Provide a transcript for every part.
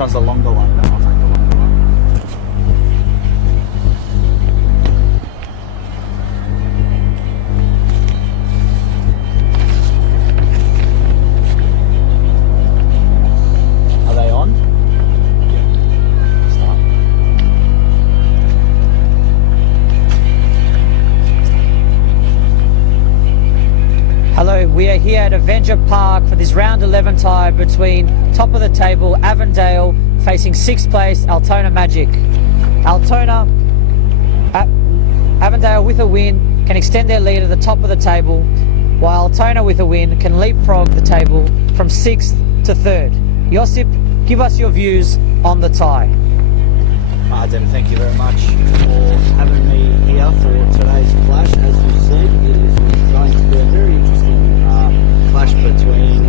one's the longer one? No, I'll take the longer one. Are they on? Yeah. Start. Hello, we are here at Avenger Park for this round 11 tie between top of the table Avondale facing 6th place Altona Magic. Avondale with a win can extend their lead at the top of the table, while Altona with a win can leapfrog the table from 6th to 3rd. Josip, give us your views on the tie. Dem, thank you very much for having me here for today's clash. As you said, it is going to be a very interesting clash between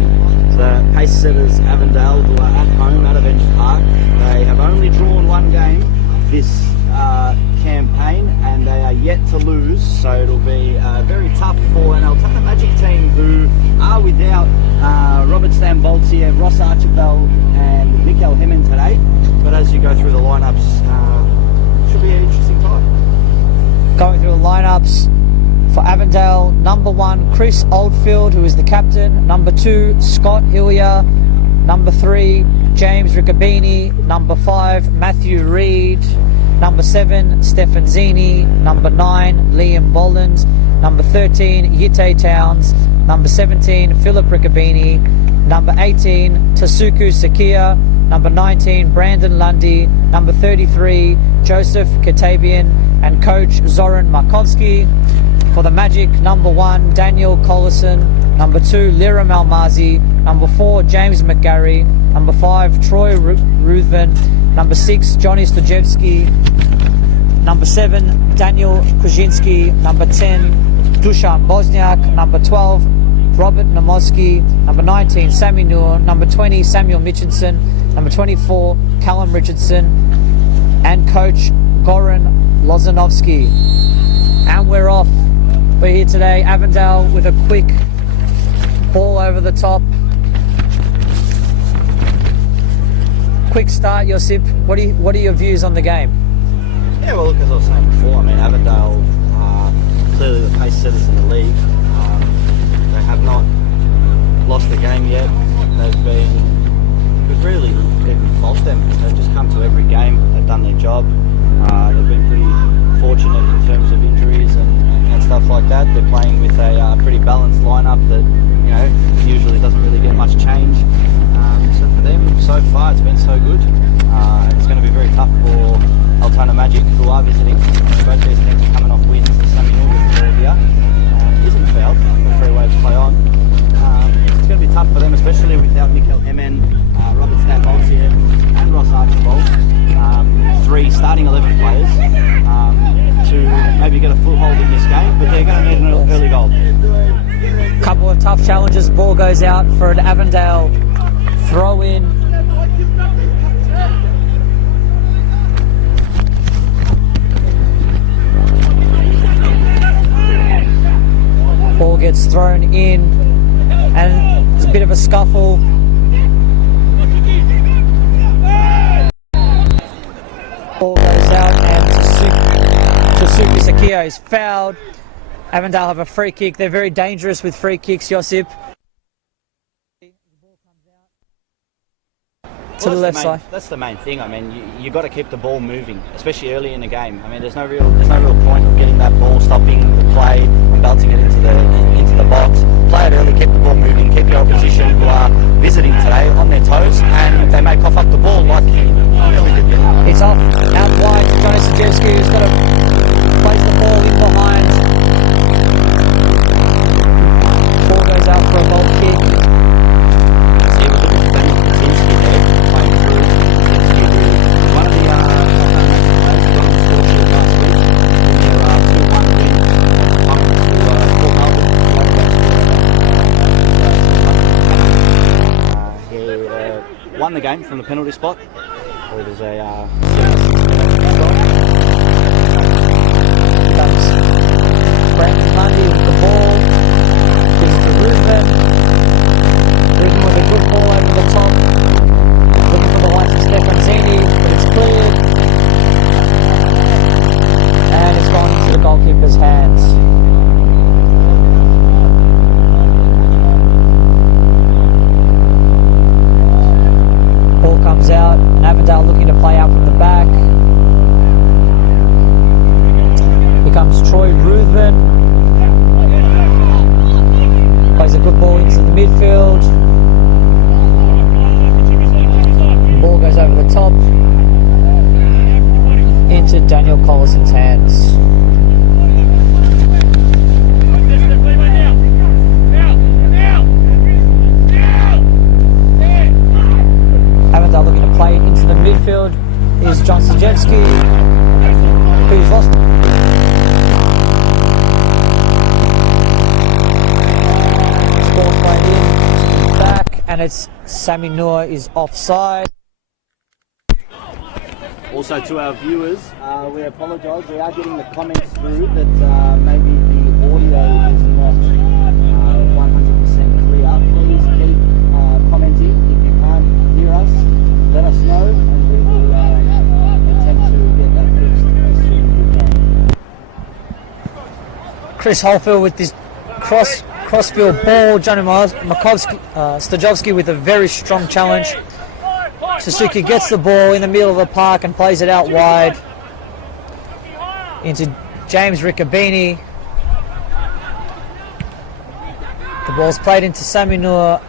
the pace setters Avondale, who are at home at Avenger Park. They have only drawn one game this campaign and they are yet to lose, so it'll be very tough for an Altona Magic team who are without Robert Stamboltier, Ross Archibald and Mikkel Hemmen today. But as you go through the lineups, should be an interesting tie. Going through the lineups for Avondale, number 1 Chris Oldfield, who is the captain. Number 2 Scott Hillier. Number 3 James Riccobini. Number 5 Matthew Reed. Number 7 Stefan Zini. Number 9 Liam Bollins. Number 13 Yite Towns. Number 17 Philip Riccobini. Number 18 Tasuku Sakia. Number 19 Brandon Lundy. Number 33 Joseph Katabian. And coach Zoran Markovsky. For the Magic, number 1 Daniel Collison. Number 2 Lira Malmazi. Number 4 James McGarry. Number 5 Troy Ruthven. Number 6 Johnny Stojevski. Number 7 Daniel Kuzinski. Number 10 Dusan Bosniak. Number 12 Robert Namoski. Number 19 Sammy Noor. Number 20 Samuel Mitchinson. Number 24 Callum Richardson. And coach Goran Lozanovsky. And we're off. We're here today, Avondale with a quick ball over the top. Quick start, Josip. What are your views on the game? Yeah, well, look, as I was saying before, I mean, Avondale are clearly the pace setters in the league. They have not lost the game yet. We've really even fault them. They've just come to every game. They've done their job. They've been pretty fortunate in terms of injuries and stuff like that. They're playing with a pretty balanced lineup that, you know, usually doesn't really get much change. So for them, so far, it's been so good. It's going to be very tough for Altona Magic, who are visiting. Both these teams are coming off wins. Sammy Noor here isn't fouled. Got 3 ways to play on. It's going to be tough for them, especially without Mikkel Hemmen, Robert Stamboltier and Ross Archibald. 3 starting 11 players to maybe get a foothold in this game, but they're going to need an early goal. Couple of tough challenges. Ball goes out for an Avondale throw in. Ball gets thrown in and there's a bit of a scuffle. Ball goes out and Tasuku Sakia is fouled. Avondale have a free kick. They're very dangerous with free kicks, Josip. To the left side. That's the main thing. I mean, you got to keep the ball moving, especially early in the game. I mean, there's no real point of getting that ball, stopping the play, and belting it into the box. Play it early, keep the ball moving, keep your opposition who are visiting today on their toes, and they may cough up the ball like he really did there. It's off out wide. Johnny Sajewski, who's got to place the ball in behind. Ball goes out for a goal kick. Won the game from the penalty spot. So it was a Brandon Lundy with the ball. Gives it to Ruthven. Ruthven with a good ball over the top. Looking for the likes of Stefan Daniel Collison's hands. Avondale looking to play it into the midfield is John Staszewski, who's lost. Ball's played in, back, and it's Sammy Noor is offside. Also to our viewers, we apologise. We are getting the comments through that maybe the audio is not 100% clear. Please keep commenting. If you can't hear us, let us know and we will attempt to get that fixed as soon as we can. Chris Holfield with this crossfield ball. Johnny Staszewski with a very strong challenge. Suzuki gets the ball in the middle of the park and plays it out wide into James Riccobini. The ball's played into Sammy Noor,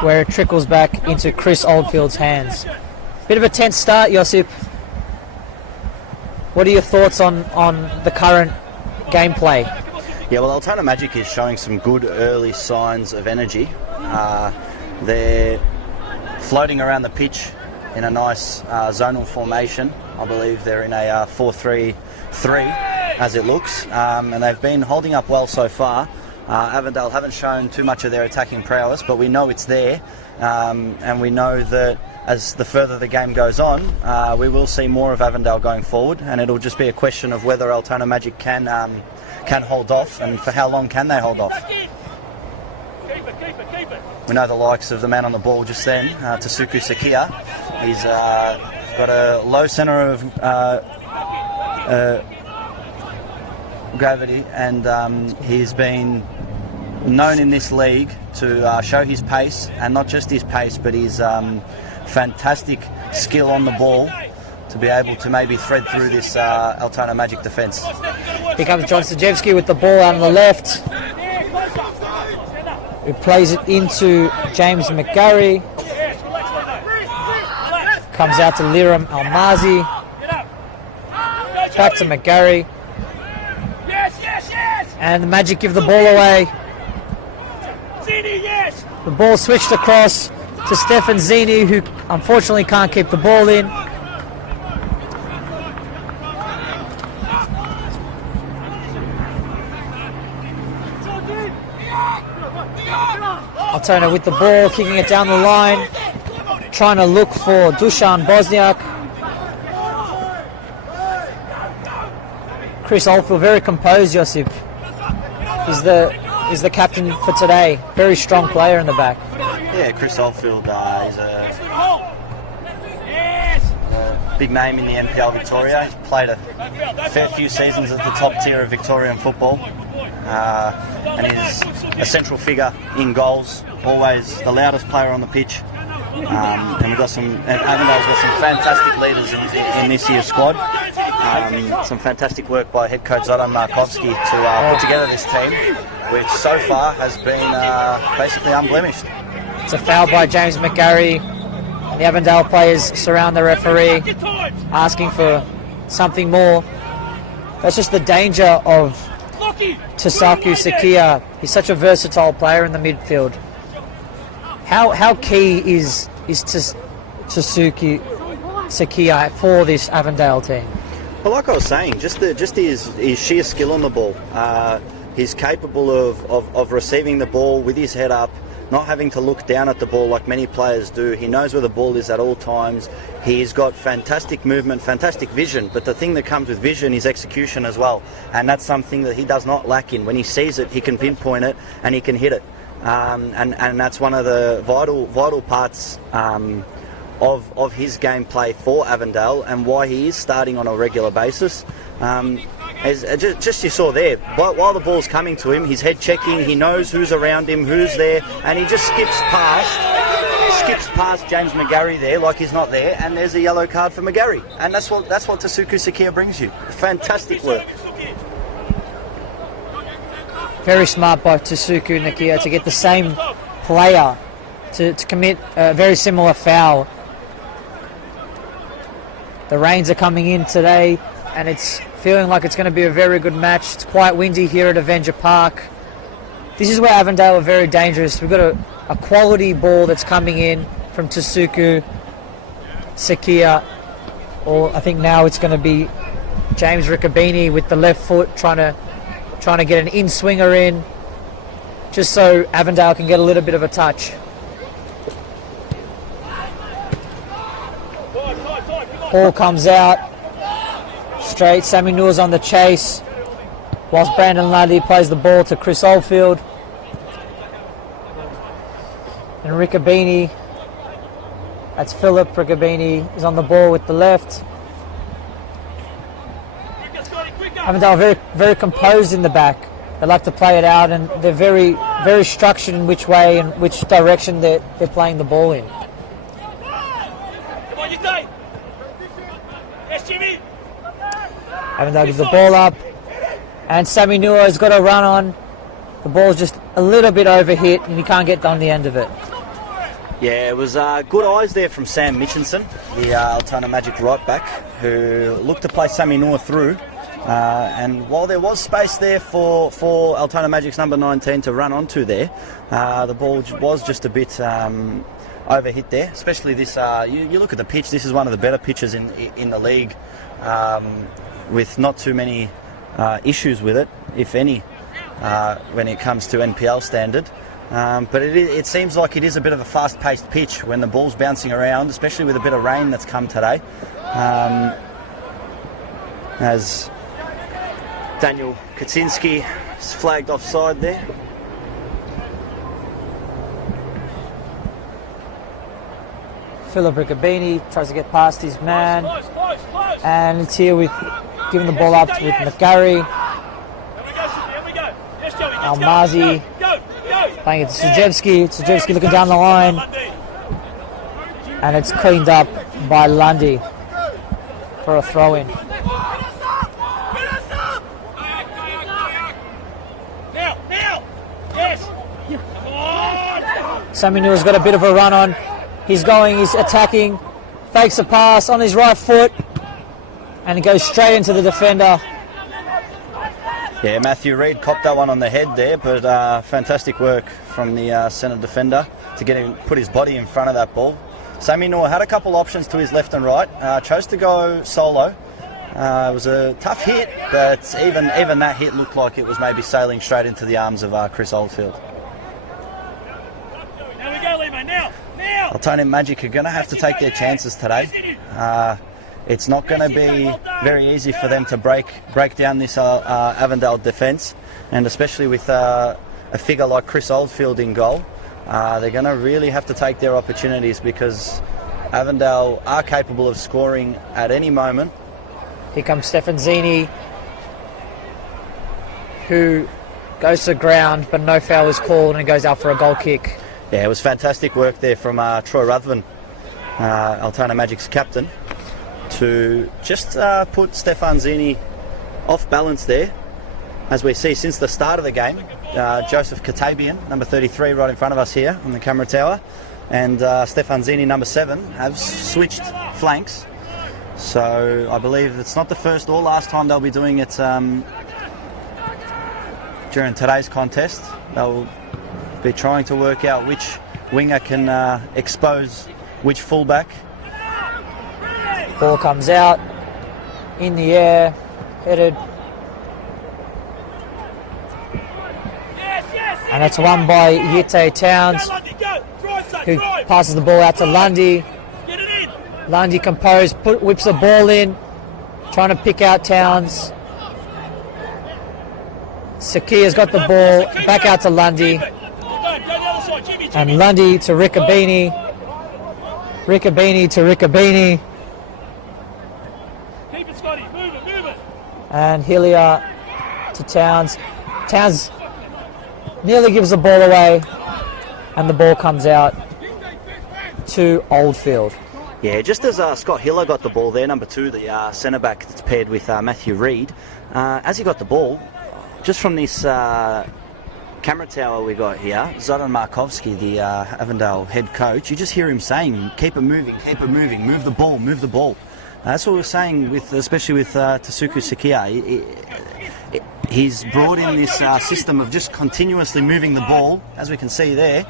where it trickles back into Chris Oldfield's hands. Bit of a tense start, Josip. What are your thoughts on the current gameplay? Yeah, well, Altona Magic is showing some good early signs of energy. They're floating around the pitch in a nice zonal formation. I believe they're in a 4-3-3 as it looks, and they've been holding up well so far. Avondale haven't shown too much of their attacking prowess, but we know it's there, and we know that as the further the game goes on, we will see more of Avondale going forward, and it'll just be a question of whether Altona Magic can hold off, and for how long can they hold off. We know the likes of the man on the ball just then, Tasuku Sakia. He's got a low centre of gravity, and he's been known in this league to show his pace, and not just his pace, but his fantastic skill on the ball to be able to maybe thread through this Altona Magic defence. Here comes John Staszewski with the ball out on the left. He plays it into James McGarry. Comes out to Liram Almazi. Back to McGarry. And the Magic give the ball away. The ball switched across to Stefan Zini, who unfortunately can't keep the ball in. Altona with the ball, kicking it down the line, trying to look for Dusan Bosniak. Chris Oldfield very composed, Josip. Is the captain for today. Very strong player in the back. Yeah, Chris Oldfield is a big name in the NPL Victoria. He's played a fair few seasons at the top tier of Victorian football. And is a central figure in goals, always the loudest player on the pitch. And we've got Avondale's got some fantastic leaders in this year's squad. Some fantastic work by head coach Zoran Markovski to put together this team, which so far has been basically unblemished. It's a foul by James McGarry. The Avondale players surround the referee, asking for something more. That's just the danger of Tasaku Sakia. He's such a versatile player in the midfield. How key is Tasuku Sakia for this Avondale team? Well, like I was saying, just his sheer skill on the ball. He's capable of receiving the ball with his head up, not having to look down at the ball like many players do. He knows where the ball is at all times. He's got fantastic movement, fantastic vision, but the thing that comes with vision is execution as well, and that's something that he does not lack in. When he sees it, he can pinpoint it and he can hit it, and that's one of the vital parts of his gameplay for Avondale, and why he is starting on a regular basis. As just you saw there, while the ball's coming to him, he's head checking, he knows who's around him, who's there, and he just skips past James McGarry there like he's not there, and there's a yellow card for McGarry. And that's what Tasuku Sakia brings you. Fantastic work. Very smart by Tasuku Sakia to get the same player to commit a very similar foul. The rains are coming in today, and it's feeling like it's going to be a very good match. It's quite windy here at Avenger Park. This is where Avondale are very dangerous. We've got a quality ball that's coming in from Tasuku, Sakia, or I think now it's going to be James Riccobini with the left foot trying to get an in-swinger in, just so Avondale can get a little bit of a touch. Ball comes out straight. Sammy Noor's on the chase, whilst Brandon Lundy plays the ball to Chris Oldfield. And Riccobini, that's Philip Riccobini, is on the ball with the left. Avondale very, very composed in the back. They like to play it out, and they're very, very structured in which way and which direction they're playing the ball in. Avondale gives the ball up, and Sammy Noor has got a run on. The ball's just a little bit overhit, and he can't get on the end of it. Yeah, it was good eyes there from Sam Mitchinson, the Altona Magic right back, who looked to play Sammy Noor through. And while there was space there for Altona Magic's number 19 to run onto there, the ball was just a bit overhit there. Especially this, you look at the pitch, this is one of the better pitches in the league, with not too many issues with it, if any, when it comes to NPL standard. But it seems like it is a bit of a fast-paced pitch when the ball's bouncing around, especially with a bit of rain that's come today. As Daniel Kaczynski is flagged offside there. Philip Riccobini tries to get past his man, and it's here with giving the ball up with McGarry. Almazi playing it to Sujevski. Sujevski looking down the line, and it's cleaned up by Lundy for a throw-in. Sammy Noor's got a bit of a run on. He's attacking, fakes a pass on his right foot, and he goes straight into the defender. Yeah, Matthew Reid copped that one on the head there, but fantastic work from the centre defender to put his body in front of that ball. Sammy Noor had a couple options to his left and right, chose to go solo. It was a tough hit, but even that hit looked like it was maybe sailing straight into the arms of Chris Oldfield. Altona Magic are going to have to take their chances today. It's not going to be very easy for them to break down this Avondale defence, and especially with a figure like Chris Oldfield in goal, they're going to really have to take their opportunities, because Avondale are capable of scoring at any moment. Here comes Stefan Zini, who goes to the ground, but no foul is called, and it goes out for a goal kick. Yeah, it was fantastic work there from Troy Ruthven, Altona Magic's captain, to just put Stefan Zini off balance there. As we see since the start of the game, Joseph Katabian, number 33, right in front of us here on the camera tower, and Stefan Zini, number 7, have switched flanks. So I believe it's not the first or last time they'll be doing it during today's contest. They'll be trying to work out which winger can expose which fullback. Ball comes out in the air, headed, and it's won by Yite Towns, who passes the ball out to Lundy. Lundy composed, whips the ball in, trying to pick out Towns. Sakia's got the ball, back out to Lundy. And Lundy to Riccobini. Riccobini to Riccobini. And Hillier to Towns. Towns nearly gives the ball away, and the ball comes out to Oldfield. Yeah, just as Scott Hiller got the ball there, number 2, the centre-back that's paired with Matthew Reid, as he got the ball, just from this camera tower we got here, Zoran Markovski, the Avondale head coach, you just hear him saying, keep it moving, move the ball. That's what we're saying, especially with Tasuku Sakia. He's brought in this system of just continuously moving the ball, as we can see there.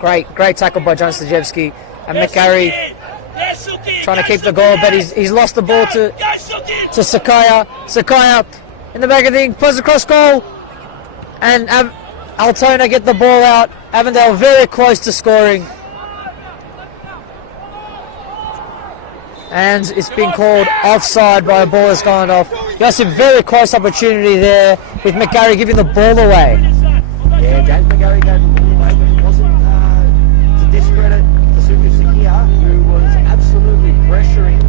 Great tackle by John Stajewski. And McGarry trying to keep the goal, but he's lost the ball to Sakaya. Sakaya in the back of the thing, plays across goal. And Altona get the ball out. Avondale very close to scoring. And it's been called offside by a ball that's gone off. Just a very close opportunity there with McGarry giving the ball away. Yeah, James McGarry gave the ball away, but it wasn't to discredit Tasuku Sakia, who was absolutely pressuring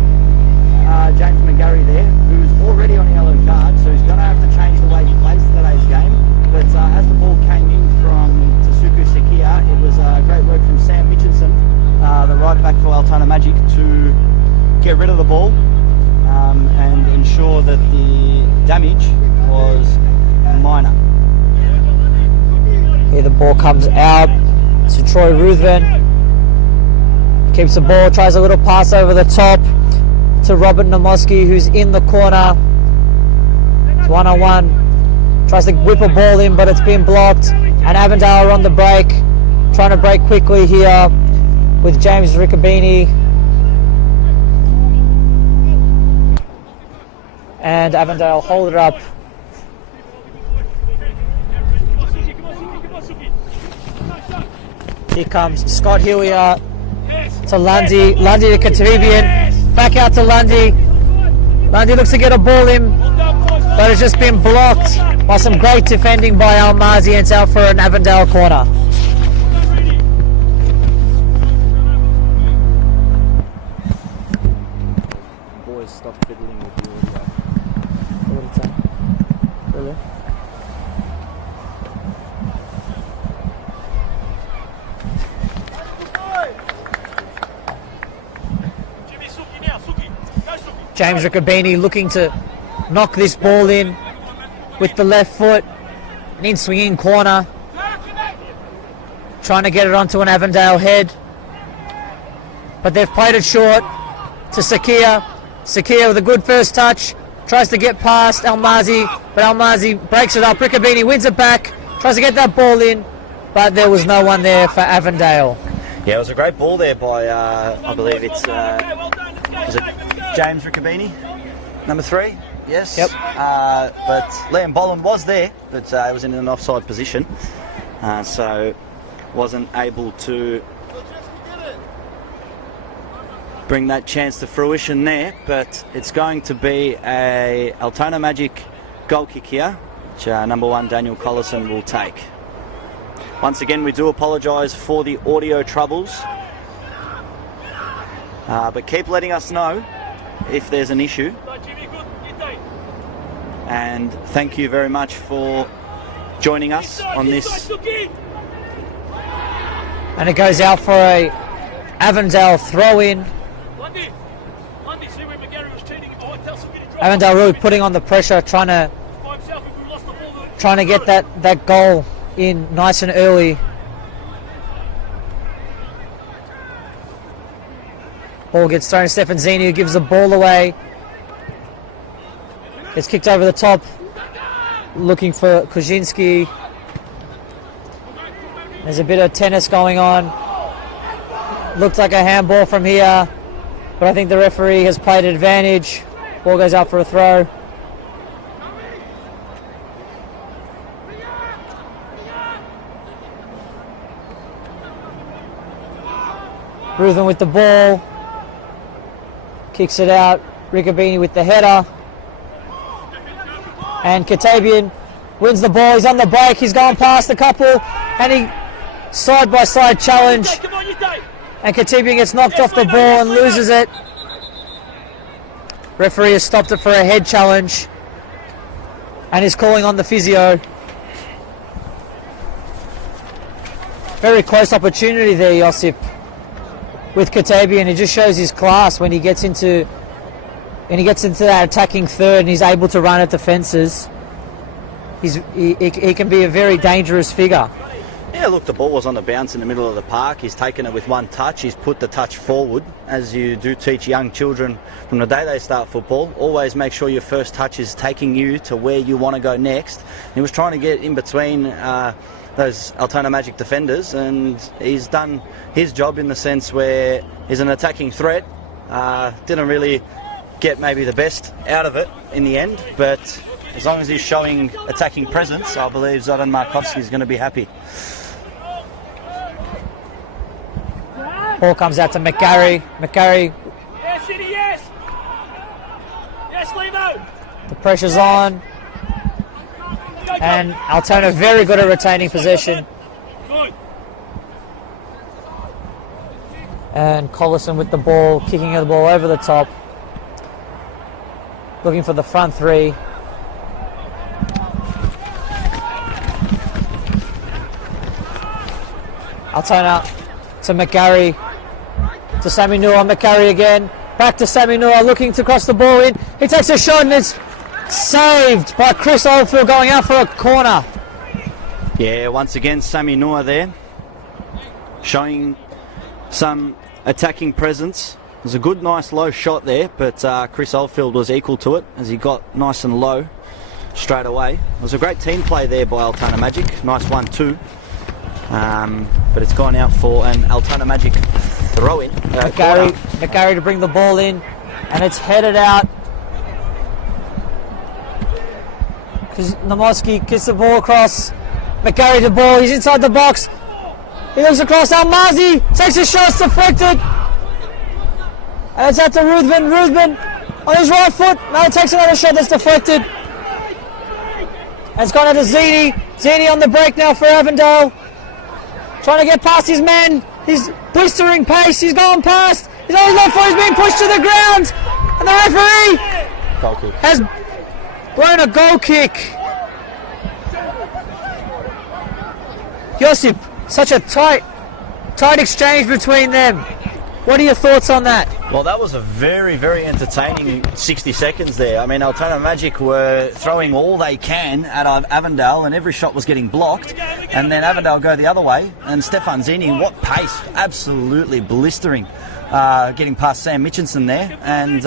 James McGarry there, who's already on a yellow card, so he's going to have to change the way he plays today's game. But as the ball came in from Tasuku Sakia, it was great work from Sam Mitchinson, the right back for Altona Magic, to get rid of the ball and ensure that the damage was minor. Here the ball comes out to Troy Ruthven. Keeps the ball, tries a little pass over the top to Robert Namoski, who's in the corner. It's 1-on-1. Tries to whip a ball in, but it's been blocked. And Avondale are on the break, trying to break quickly here with James Riccobini. And Avondale hold it up. Here comes Scott Hillier to Lundy. Lundy to Katabian. Back out to Lundy. Lundy looks to get a ball in, but it's just been blocked by some great defending by Almazi, and it's out for an Avondale corner. Boys, stop fiddling with the audio. Really? James Riccobini looking to knock this ball in with the left foot. An in-swinging corner. Trying to get it onto an Avondale head. But they've played it short to Sakia. Sakia with a good first touch. Tries to get past Almazi, but Almazi breaks it up. Riccobini wins it back. Tries to get that ball in, but there was no one there for Avondale. Yeah, it was a great ball there by, I believe it's, was it James Riccobini, number 3? Yes. Yep. But Liam Bolland was there, but it was in an offside position, so wasn't able to bring that chance to fruition there. But it's going to be a Altona Magic goal kick here, which number 1 Daniel Collison will take. Once again, we do apologise for the audio troubles, but keep letting us know if there's an issue. And thank you very much for joining us on this. And it goes out for a Avondale throw-in. Avondale really putting on the pressure, trying to get that goal in nice and early. Ball gets thrown to Stefanzini, who gives the ball away. Gets kicked over the top, looking for Kuzinski. There's a bit of tennis going on. Looked like a handball from here, but I think the referee has played advantage. Ball goes out for a throw. Ruthven with the ball. Kicks it out. Riccobini with the header. And Katabian wins the ball. He's on the break. He's gone past a couple. And he side-by-side challenge. And Katabian gets knocked off the ball and loses it. Referee has stopped it for a head challenge. And is calling on the physio. Very close opportunity there, Josip, with Katabian. It just shows his class when he gets into that attacking third and he's able to run at defences. He can be a very dangerous figure. Yeah, look, the ball was on the bounce in the middle of the park. He's taken it with one touch. He's put the touch forward, as you do teach young children from the day they start football. Always make sure your first touch is taking you to where you want to go next. He was trying to get in between those Altona Magic defenders, and he's done his job in the sense where he's an attacking threat. Didn't really get maybe the best out of it in the end, but as long as he's showing attacking presence, I believe Zoran Markovski is going to be happy. Ball comes out to McGarry. McGarry. Yes, City, yes! Yes, Lino! The pressure's on. And Altona very good at retaining possession. Good. And Collison with the ball, kicking the ball over the top. Looking for the front three. Altona to McGarry. To Sammy Nua, McGarry again. Back to Sammy Nua, looking to cross the ball in. He takes a shot and it's saved by Chris Oldfield going out for a corner. Yeah, once again, Sammy Nua there, showing some attacking presence. It was a good, nice, low shot there, but Chris Oldfield was equal to it as he got nice and low straight away. It was a great team play there by Altona Magic. Nice 1-2. But it's gone out for an Altona Magic throw-in. McGarry to bring the ball in, and it's headed out. Namoski gets the ball across. McGarry the ball, he's inside the box. He looks across, Almazi takes a shot, it's deflected. And it's out to Ruthven. Ruthven on his right foot. Now he takes another shot that's deflected. And it's gone out to Zini. Zini on the break now for Avondale. Trying to get past his man. He's blistering pace. He's going past. He's on his left foot. He's being pushed to the ground. And the referee has blown a goal kick. Josip, such a tight exchange between them. What are your thoughts on that? Well, that was a very, very entertaining 60 seconds there. I mean, Altona Magic were throwing all they can at Avondale, and every shot was getting blocked. And then Avondale go the other way, and Stefan Zini, what pace, absolutely blistering, getting past Sam Mitchinson there. And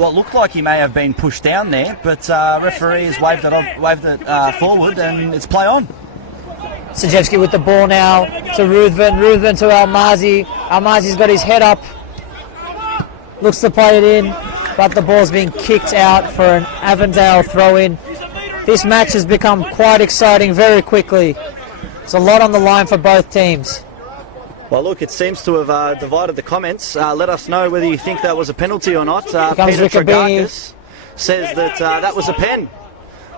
what looked like he may have been pushed down there, but referee has waved it forward, and it's play on. Sajewski with the ball now to Ruthven. Ruthven to Almazi. Almazi's got his head up. Looks to play it in, but the ball's being kicked out for an Avondale throw-in. This match has become quite exciting very quickly. There's a lot on the line for both teams. Well, look, it seems to have divided the comments. Let us know whether you think that was a penalty or not. comes Peter Riccobini. Tragakis says that that was a pen.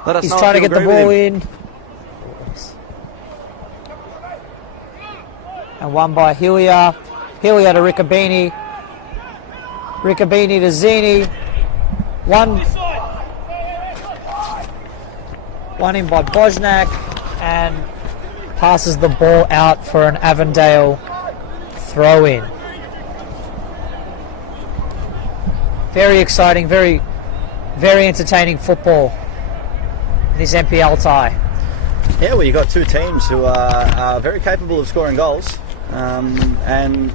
Let us He's know trying to if you get the agree with ball him. in. And one by Hillier. Hillier to Riccobini. Riccobini to Zini. One in by Bojnak, and passes the ball out for an Avondale throw-in. Very exciting, very, very entertaining football in this NPL tie. Yeah, well, you've got two teams who are very capable of scoring goals, and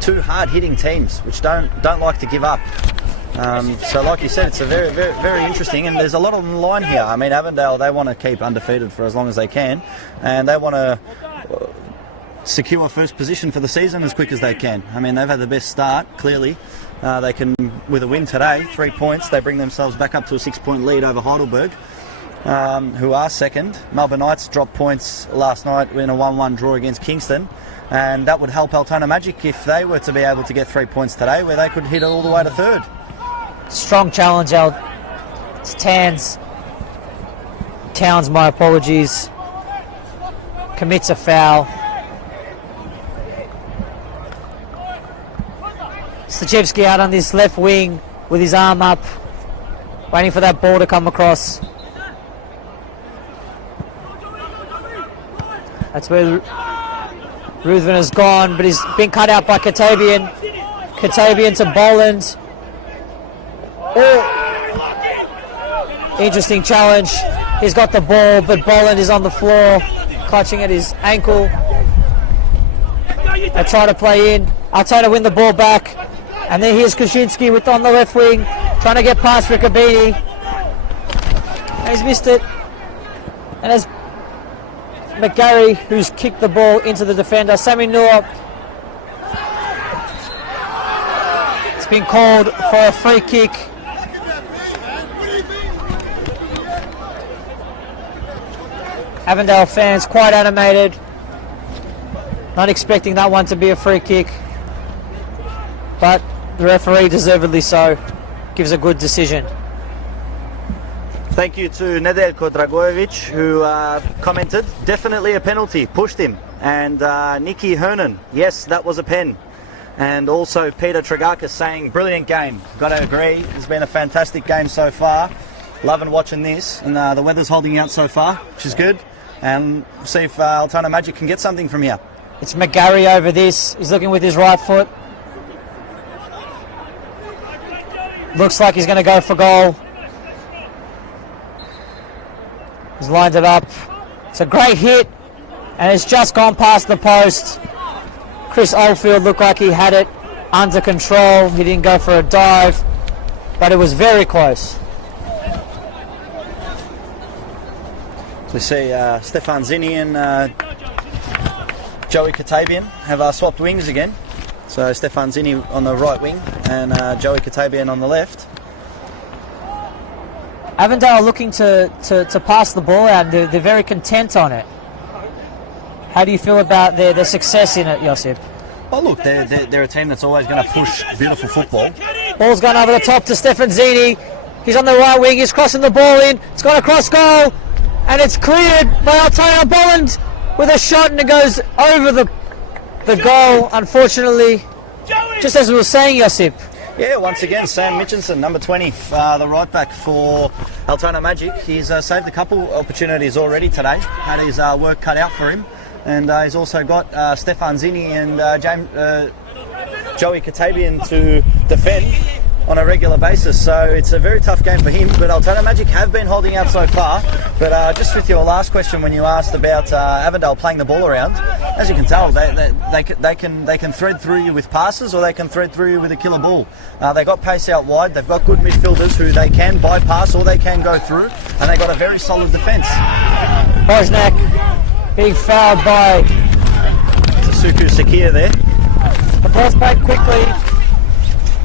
two hard-hitting teams which don't like to give up. So, like you said, it's a very, very, very interesting, and there's a lot on the line here. I mean, Avondale, they want to keep undefeated for as long as they can, and they want to secure first position for the season as quick as they can. I mean, they've had the best start, clearly. They can, with a win today, 3 points, they bring themselves back up to a 6-point lead over Heidelberg, who are second. Melbourne Knights dropped points last night in a 1-1 draw against Kingston, and that would help Altona Magic if they were to be able to get 3 points today, where they could hit it all the way to third. Strong challenge out. It's Towns, my apologies. Commits a foul. Stachevsky out on this left wing with his arm up, waiting for that ball to come across. That's where Ruthven has gone, but he's been cut out by Katavian. Katavian to Boland. Oh, interesting challenge. He's got the ball, but Boland is on the floor. clutching at his ankle. They try to play in. Altona win the ball back. And then here's Kaczynski with on the left wing, trying to get past Riccobini. He's missed it. And there's McGarry, who's kicked the ball into the defender. Sammy Noor. It's been called for a free kick. Avondale fans quite animated. Not expecting that one to be a free kick. But the referee, deservedly so, gives a good decision. Thank you to Nedeljko Dragojevic, who commented, definitely a penalty, pushed him. And Nikki Hernan, yes, that was a pen. And also Peter Tragakis saying, brilliant game. Got to agree, it's been a fantastic game so far. Loving watching this, and the weather's holding out so far, which is good. And see if Altona Magic can get something from here. It's McGarry over this. He's looking with his right foot. Looks like he's going to go for goal. He's lined it up. It's a great hit, and it's just gone past the post. Chris Oldfield looked like he had it under control. He didn't go for a dive, but it was very close. We see Stefan Zini and Joey Katabian have swapped wings again. So Stefan Zini on the right wing and Joey Katabian on the left. Avondale looking to pass the ball out. They're very content on it. How do you feel about their success in it, Josip? Oh look, they're a team that's always going to push beautiful football. Ball's gone over the top to Stefan Zini. He's on the right wing. He's crossing the ball in. It's gone across goal. And it's cleared by Altona. Bolland with a shot, and it goes over the goal, unfortunately. Just as we were saying, Josip. Yeah, once again, Sam Mitchinson, number 20, the right back for Altona Magic. He's saved a couple opportunities already today. Had his work cut out for him. And he's also got Stefan Zini and Joey Katabian to defend on a regular basis, so it's a very tough game for him. But Altona Magic have been holding out so far. But just with your last question, when you asked about Avondale playing the ball around, as you can tell, they can thread through you with passes, or they can thread through you with a killer ball. They got pace out wide. They've got good midfielders who they can bypass or they can go through, and they got a very solid defence. Bojnak being fouled by Suku Sakia there. The ball's back quickly.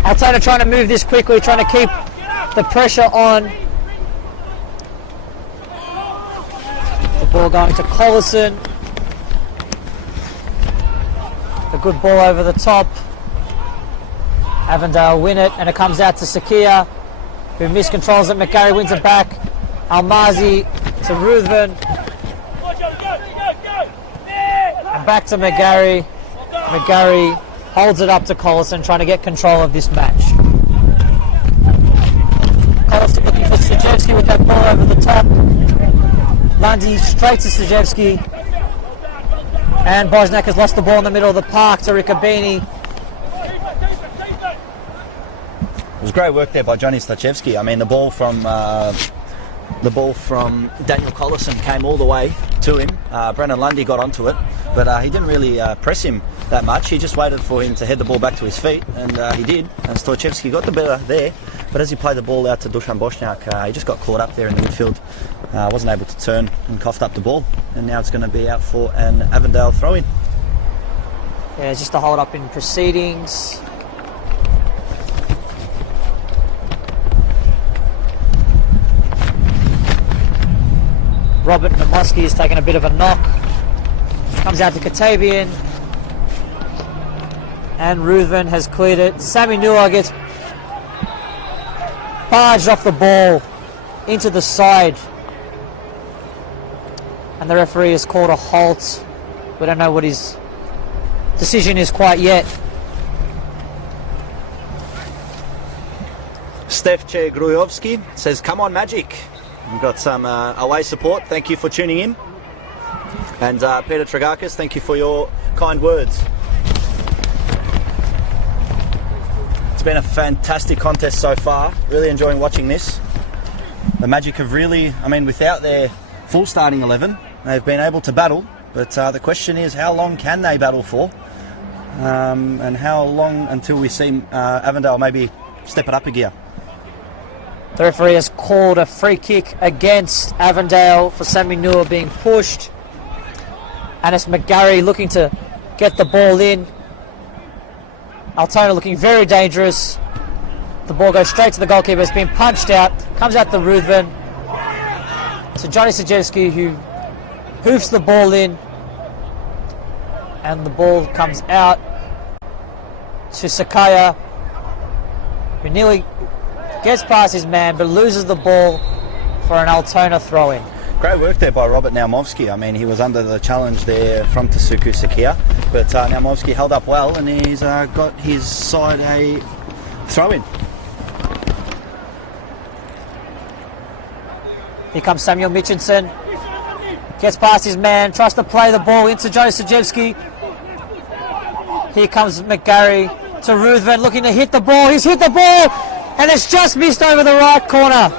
Altona trying to move this quickly, trying to keep the pressure on. The ball going to Collison. A good ball over the top. Avondale win it, and it comes out to Sakia, who miscontrols it. McGarry wins it back. Almazi to Ruthven. And back to McGarry. McGarry holds it up to Collison, trying to get control of this match. Collison looking for Stachevski with that ball over the top. Lundy straight to Stachevski. And Bojnak has lost the ball in the middle of the park to Riccobini. It was great work there by Johnny Stachevski. I mean, the ball from Daniel Collison came all the way to him. Brennan Lundy got onto it, but he didn't really press him that much. He just waited for him to head the ball back to his feet, and he did. And Stachevski got the better there, but as he played the ball out to Dusan Bosniak, he just got caught up there in the midfield. Wasn't able to turn and coughed up the ball, and now it's going to be out for an Avondale throw-in. Yeah, just a hold up in proceedings. Robert Namoski has taken a bit of a knock. Comes out to Katabian. And Ruthven has cleared it. Sammy Nua gets barged off the ball into the side. And the referee has called a halt. We don't know what his decision is quite yet. Stefche Grujovski says, "Come on, Magic." We've got some away support. Thank you for tuning in. And Peter Tragakis, thank you for your kind words. It's been a fantastic contest so far. Really enjoying watching this. The Magic have really, I mean, without their full starting 11, They've been able to battle, but the question is, how long can they battle for? And how long until we see Avondale maybe step it up a gear? The referee has called a free kick against Avondale for Sammy Noor being pushed. And it's McGarry looking to get the ball in. Altona looking very dangerous. The ball goes straight to the goalkeeper. It's been punched out. Comes out to Ruthven. To Johnny Sajewski, who hoofs the ball in. And the ball comes out to Sakaya, who nearly gets past his man but loses the ball for an Altona throw-in. Great work there by Robert Naumovski. I mean, he was under the challenge there from Tasuku Sakia, but Naumovski held up well, and he's got his side a throw-in. Here comes Samuel Mitchinson. Gets past his man, tries to play the ball into Joe Sajewski. Here comes McGarry to Ruthven, looking to hit the ball. He's hit the ball, and it's just missed over the right corner.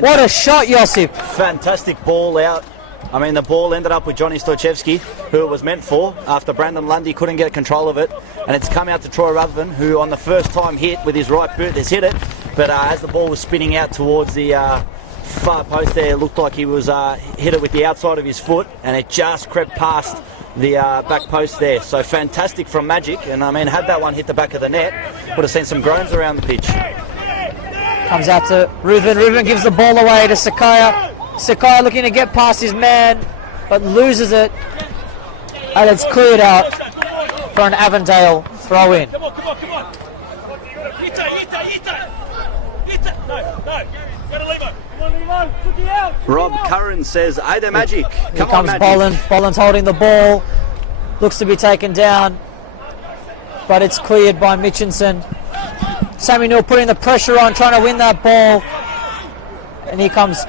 What a shot, Josip. Fantastic ball out. I mean, the ball ended up with Johnny Stojevski, who it was meant for, after Brandon Lundy couldn't get control of it. And it's come out to Troy Ruthven, who on the first time hit with his right boot has hit it. But as the ball was spinning out towards the far post there, it looked like he was hit it with the outside of his foot, and it just crept past the back post there. So fantastic from Magic, and I mean, had that one hit the back of the net, would have seen some groans around the pitch. Comes out to Ruthven. Ruthven gives the ball away to Sakaya. Sakaya looking to get past his man, but loses it, and it's cleared out for an Avondale throw-in. Come on, come on, come on. Hit it. No. Go to Levo. Come on, Levo. Put it out. Rob Curran says, "Hey there, Magic." Here comes Boland. Boland's holding the ball. Looks to be taken down, but it's cleared by Mitchinson. Sammy Noor putting the pressure on, trying to win that ball. And here comes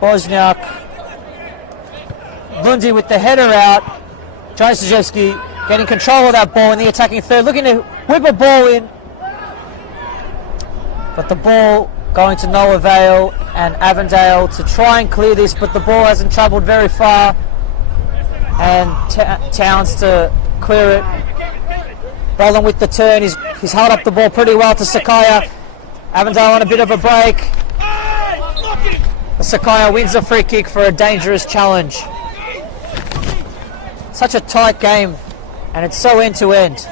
Bosniak. Bundy with the header out. Johnny Sajewski getting control of that ball in the attacking third, looking to whip a ball in. But the ball going to no avail, and Avondale to try and clear this, but the ball hasn't travelled very far. And Towns to clear it. Boland with the turn, he's held up the ball pretty well to Sakaya. Avondale on a bit of a break. Sakaya wins the free kick for a dangerous challenge. Such a tight game, and it's so end to end.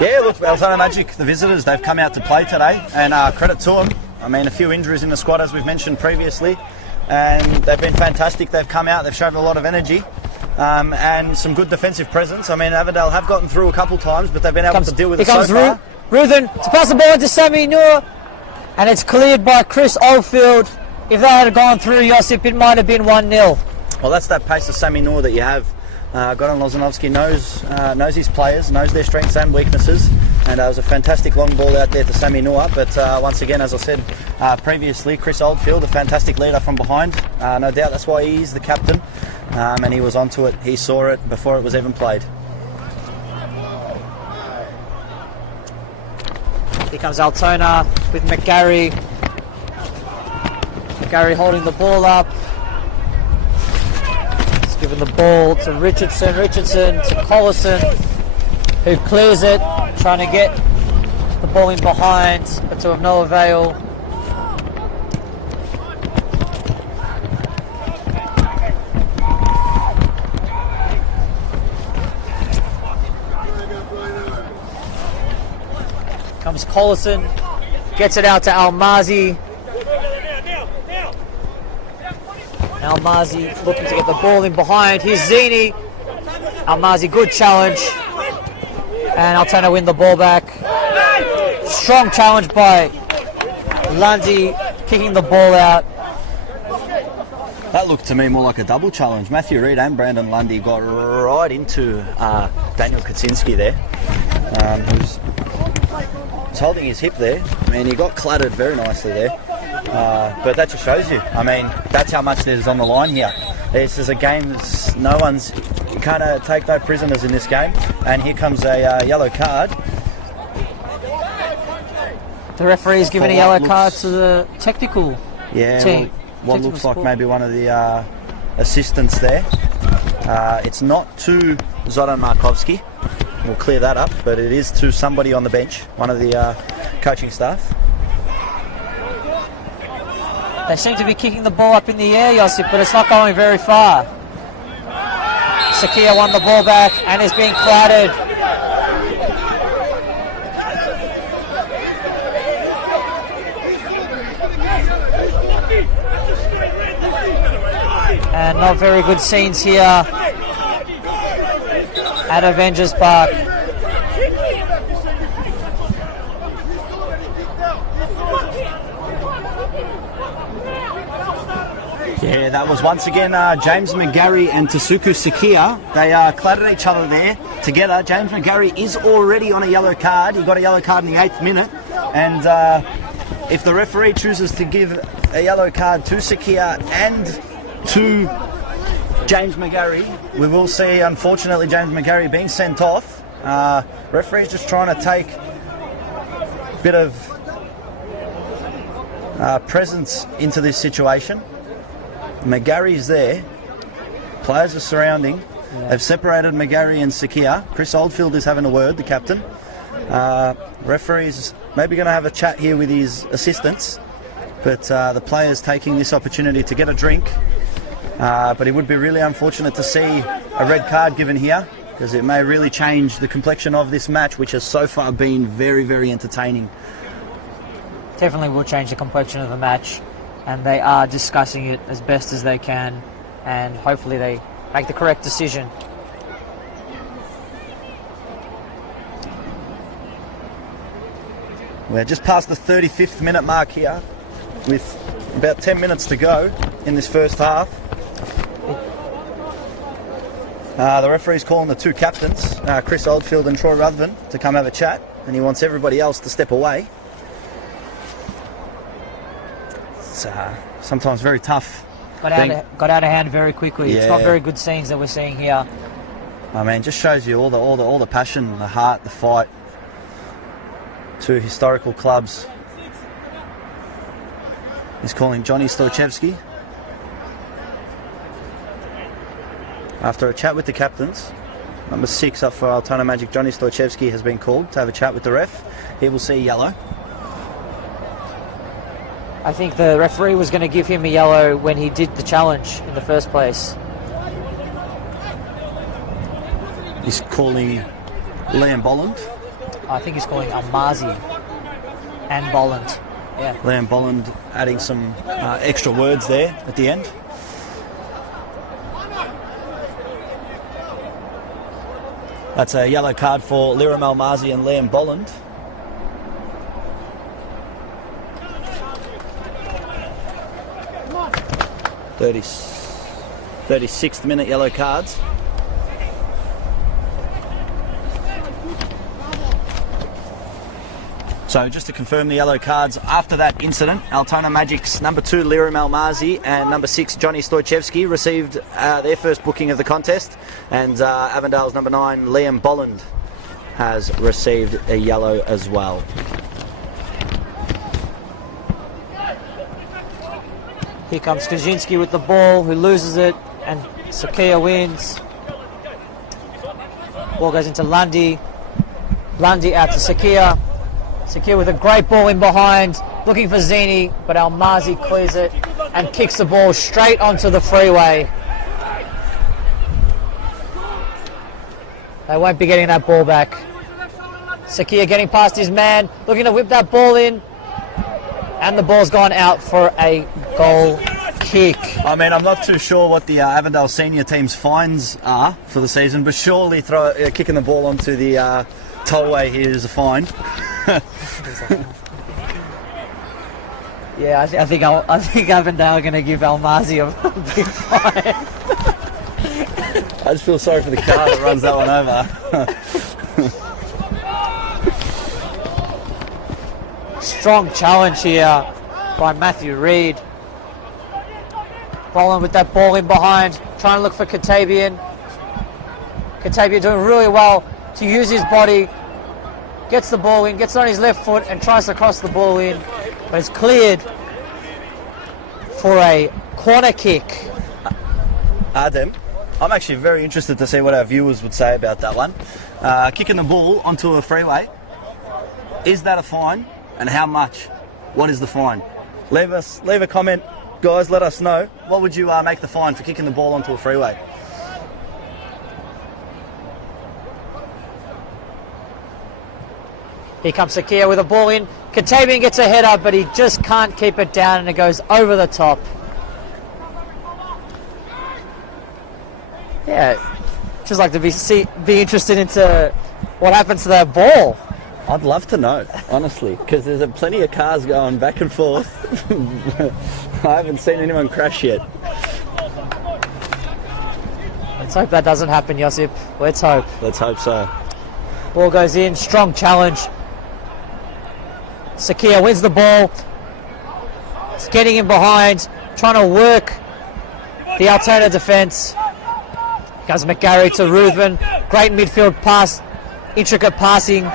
Yeah, look, Altona Magic, the visitors, they've come out to play today, and credit to them. I mean, a few injuries in the squad, as we've mentioned previously, and they've been fantastic. They've come out, they've shown a lot of energy. And some good defensive presence. I mean, Avondale have gotten through a couple times, but they've been able to deal with it so far. Ruthven to pass the ball into Sammy Noor, and it's cleared by Chris Oldfield. If that had gone through, Josip, it might have been 1-0. Well, that's that pace of Sammy Noor that you have. Goran Lozanovski knows his players, knows their strengths and weaknesses, and it was a fantastic long ball out there to Sammy Noor. But once again, as I said previously, Chris Oldfield, a fantastic leader from behind. No doubt that's why he is the captain. And he was onto it. He saw it before it was even played. Here comes Altona with McGarry. McGarry holding the ball up. He's given the ball to Richardson. Richardson to Collison, who clears it, trying to get the ball in behind, but to have no avail. Comes Collison, gets it out to Almazi. Almazi looking to get the ball in behind. Here's Zini. Almazi, good challenge. And Altona win the ball back. Strong challenge by Lundy, kicking the ball out. That looked to me more like a double challenge. Matthew Reid and Brandon Lundy got right into Daniel Kaczynski there, who's holding his hip there. I mean, he got clattered very nicely there. But that just shows you. I mean, that's how much there's on the line here. This is a game that's you can't take no prisoners in this game. And here comes a yellow card. The referee's given a yellow card to the technical team. Well, what looks like maybe one of the assistants there. It's not to Zoran Markovski. We'll clear that up, but it is to somebody on the bench, one of the coaching staff. They seem to be kicking the ball up in the air, Josip, but it's not going very far. Sakia won the ball back and is being clouted. And not very good scenes here at Avengers Park. Yeah, that was once again James McGarry and Tasuku Sakia. They clattered each other there together. James McGarry is already on a yellow card. He got a yellow card in the 8th minute. And if the referee chooses to give a yellow card to Sakia and to James McGarry, we will see, unfortunately, James McGarry being sent off. Referee's just trying to take a bit of presence into this situation. McGarry's there. Players are surrounding. Yeah. They've separated McGarry and Sakia. Chris Oldfield is having a word, the captain. Referee's maybe going to have a chat here with his assistants, but the players taking this opportunity to get a drink. But it would be really unfortunate to see a red card given here, because it may really change the complexion of this match, which has so far been very, very entertaining. Definitely will change the complexion of the match, and they are discussing it as best as they can, and hopefully they make the correct decision. We're just past the 35th minute mark here, with about 10 minutes to go in this first half. The referee's calling the two captains, Chris Oldfield and Troy Ruthven, to come have a chat, and he wants everybody else to step away. It's sometimes very tough. Got out of hand very quickly. Yeah. It's not very good scenes that we're seeing here. I mean, just shows you all the passion, the heart, the fight. Two historical clubs. He's calling Johnny Stojcevski. After a chat with the captains, number 6 up for Altona Magic, Johnny Stojcevski, has been called to have a chat with the ref. He will see yellow. I think the referee was going to give him a yellow when he did the challenge in the first place. He's calling Liam Bolland. I think he's calling Almazi and Bolland. Yeah. Liam Bolland adding some extra words there at the end. That's a yellow card for Liram Almazi and Liam Bolland. – 36th minute yellow cards. So just to confirm the yellow cards after that incident, Altona Magic's number 2 Liram Almazi and number 6 Johnny Stojcevski received their first booking of the contest, and Avondale's number 9 Liam Bolland has received a yellow as well. Here comes Kaczynski with the ball, who loses it, and Sakia wins. Ball goes into Lundy. Lundy out to Sakia. Sakia with a great ball in behind, looking for Zini, but Almazi clears it and kicks the ball straight onto the freeway. They won't be getting that ball back. Sakia getting past his man, looking to whip that ball in, and the ball's gone out for a goal kick. I mean, I'm not too sure what the Avondale senior team's fines are for the season, but surely kicking the ball onto the tollway here is a fine. Yeah, I think Avondale are going to give Almazi a big fine. I just feel sorry for the car that runs that one over. Strong challenge here by Matthew Reid. Bolland with that ball in behind, trying to look for Katabian. Katabian doing really well to use his body. Gets the ball in, gets on his left foot and tries to cross the ball in, but it's cleared for a corner kick. Adem, I'm actually very interested to see what our viewers would say about that one. Kicking the ball onto a freeway, is that a fine? And how much? What is the fine? Leave a comment, guys, let us know. What would you make the fine for kicking the ball onto a freeway? Here comes Sakia with a ball in. Katabian gets a header, but he just can't keep it down, and it goes over the top. Yeah, just like to be interested into what happens to that ball. I'd love to know, honestly, because there's plenty of cars going back and forth. I haven't seen anyone crash yet. Let's hope that doesn't happen, Josip. Let's hope. Let's hope so. Ball goes in, strong challenge. Sakia wins the ball. He's getting in behind, trying to work the Altona defence. Goes McGarry to Ruthven. Great midfield pass, intricate passing.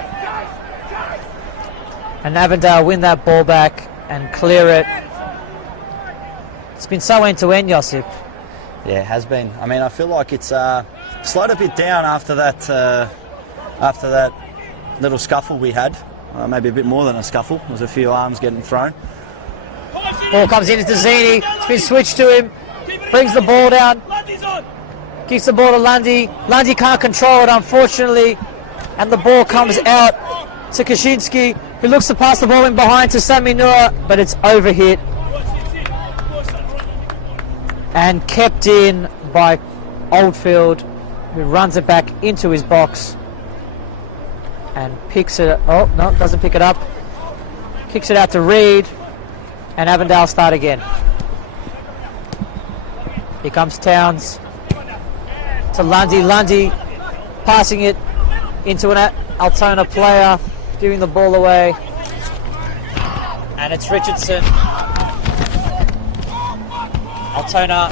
And Avondale win that ball back and clear it. It's been so end-to-end, Josip. Yeah, it has been. I mean, I feel like it's slowed a bit down after that little scuffle we had. Maybe a bit more than a scuffle. There was a few arms getting thrown. Ball comes in to Zini. It's been switched to him. Brings the ball down. Kicks the ball to Lundy. Lundy can't control it, unfortunately. And the ball comes out to Kaczynski, who looks to pass the ball in behind to Sami Noor, but it's overhit. And kept in by Oldfield, who runs it back into his box. And picks it, oh no, doesn't pick it up. Kicks it out to Reed, and Avondale start again. Here comes Towns to Lundy. Lundy passing it into an Altona player, giving the ball away. And it's Richardson. Altona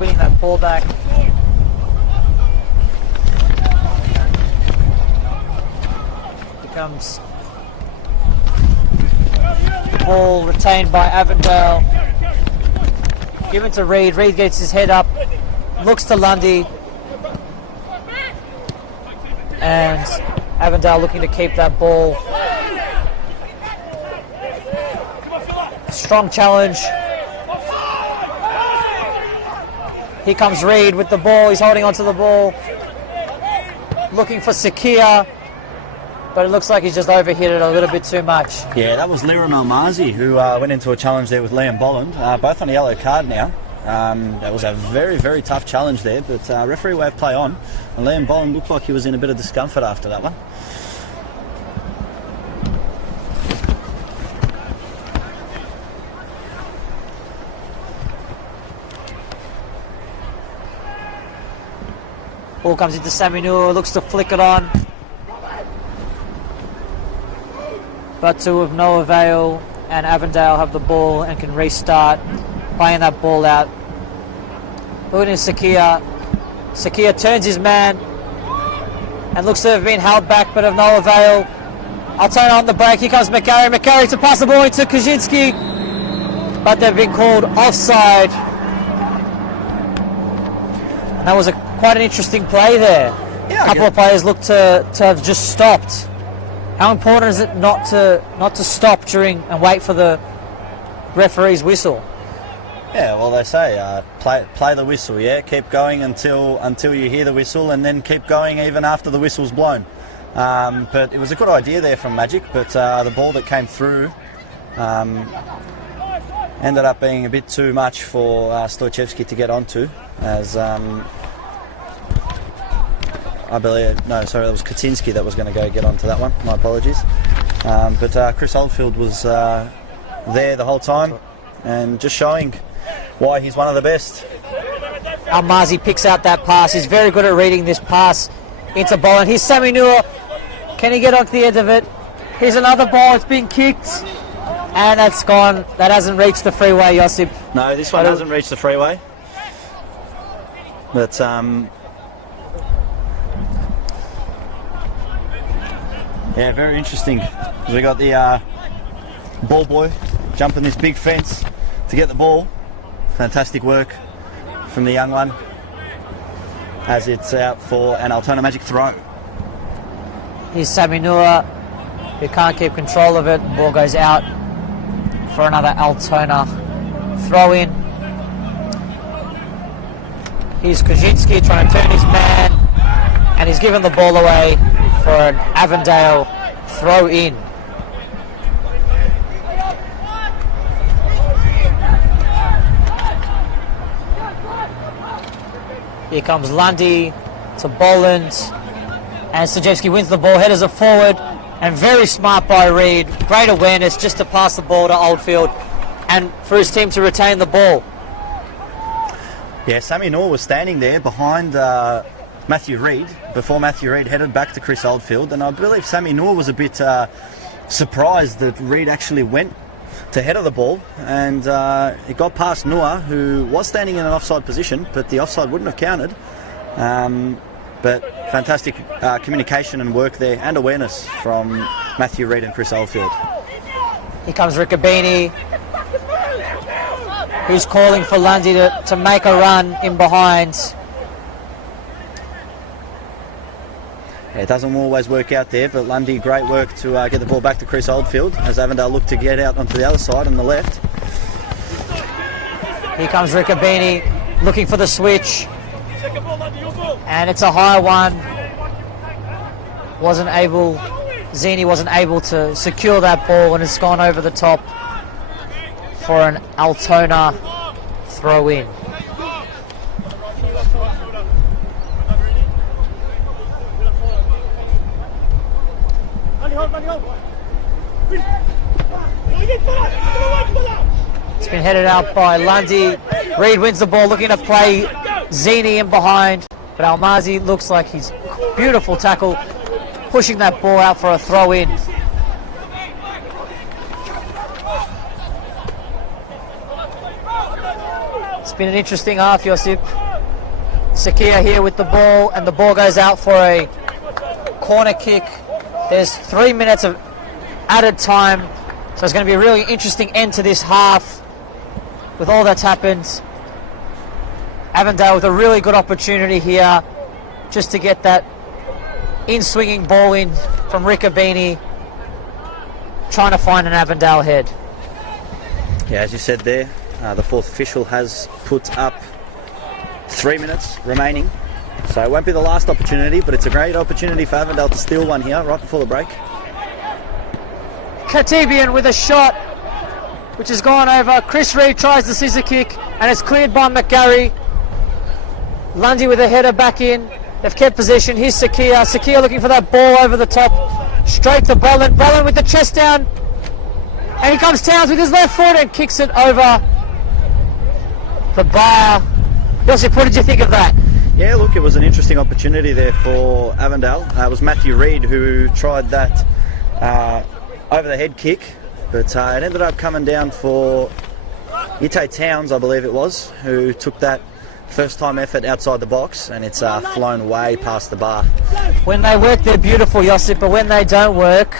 winning that ball back. Comes ball retained by Avondale, given to Reed. Reed gets his head up, looks to Lundy, and Avondale looking to keep that ball. Strong challenge. Here comes Reed with the ball. He's holding onto the ball, looking for Sakia. But it looks like he's just overhit it a little bit too much. Yeah, that was Liram Almazi who went into a challenge there with Liam Bolland, both on a yellow card now. That was a very, very tough challenge there, but referee wave play on, and Liam Bolland looked like he was in a bit of discomfort after that one. Ball comes into Sami Noor, looks to flick it on. But to of no avail, and Avondale have the ball and can restart, playing that ball out. Looking at Sakia. Sakia turns his man and looks to have been held back, but of no avail. Altona on the break. Here comes McGarry. McGarry to pass the ball into Kaczynski, but they've been called offside. And that was quite an interesting play there. Yeah, a couple of players looked to have just stopped. How important is it not to stop during and wait for the referee's whistle? Yeah, well, they say play the whistle. Yeah, keep going until you hear the whistle, and then keep going even after the whistle's blown. But it was a good idea there from Magic, but the ball that came through ended up being a bit too much for Stojcevski to get onto, as I believe, no, sorry, that was Kaczynski that was going to go get onto that one. My apologies. But Chris Oldfield was there the whole time and just showing why he's one of the best. Almazi picks out that pass. He's very good at reading this pass into Bolland. Here's Sami Noor. Can he get onto the end of it? Here's another ball. It's been kicked. And that's gone. That hasn't reached the freeway, Josip. No, this one hasn't reached the freeway. But yeah, very interesting. We got the ball boy jumping this big fence to to get the ball. Fantastic work from the young one as it's out for an Altona Magic throw. Here's Sammy Nua, who can't keep control of it. Ball goes out for another Altona throw in. Here's Krasinski trying to turn his man, and he's given the ball away for an Avondale throw in. Here comes Lundy to Boland, and Stajewski wins the ball, headers it forward, and very smart by Reed. Great awareness just to pass the ball to Oldfield and for his team to retain the ball. Yeah, Sammy Noor was standing there behind Matthew Reed before Matthew Reed headed back to Chris Oldfield, and I believe Sammy Noor was a bit surprised that Reed actually went to head of the ball, and it got past Noor, who was standing in an offside position, but the offside wouldn't have counted. But fantastic communication and work there, and awareness from Matthew Reed and Chris Oldfield. Here comes Riccobini, who's calling for Lundy to make a run in behind. Yeah, it doesn't always work out there, but Lundy, great work to get the ball back to Chris Oldfield as Avondale look to get out onto the other side on the left. Here comes Riccobini looking for the switch, and it's a high one. Zini wasn't able to secure that ball, and it's gone over the top for an Altona throw in. It's been headed out by Lundy. Reed wins the ball, looking to play Zini in behind, but Almazi looks like he's beautiful tackle, pushing that ball out for a throw in. It's been an interesting half, Josip. Sakia here with the ball, and the ball goes out for a corner kick. There's 3 minutes of added time, so it's going to be a really interesting end to this half with all that's happened. Avondale with a really good opportunity here just to get that in-swinging ball in from Riccobini, trying to find an Avondale head. Yeah, as you said there, the fourth official has put up 3 minutes remaining. So it won't be the last opportunity, but it's a great opportunity for Avondale to steal one here right before the break. Katibian with a shot, which has gone over. Chris Reed tries the scissor kick, and it's cleared by McGarry. Lundy with a header back in. They've kept possession. Here's Sakia. Sakia looking for that ball over the top. Straight to Boland. Boland with the chest down. And here comes Towns with his left foot and kicks it over the bar. Josip, what did you think of that? Yeah, look, it was an interesting opportunity there for Avondale. It was Matthew Reed who tried that over the head kick, but it ended up coming down for Ite Towns, I believe it was, who took that first time effort outside the box, and it's flown way past the bar. When they work, they're beautiful, Josip, but when they don't work,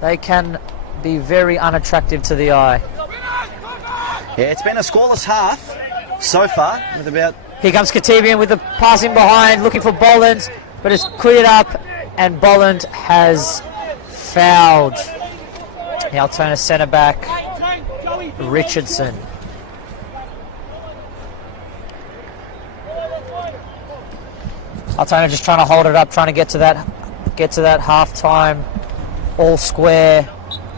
they can be very unattractive to the eye. Yeah, it's been a scoreless half so far, with about... Here comes Katibian with the passing behind, looking for Boland, but it's cleared up, and Boland has fouled the Altona centre back, Richardson. Altona just trying to hold it up, trying to get to that half time, all square.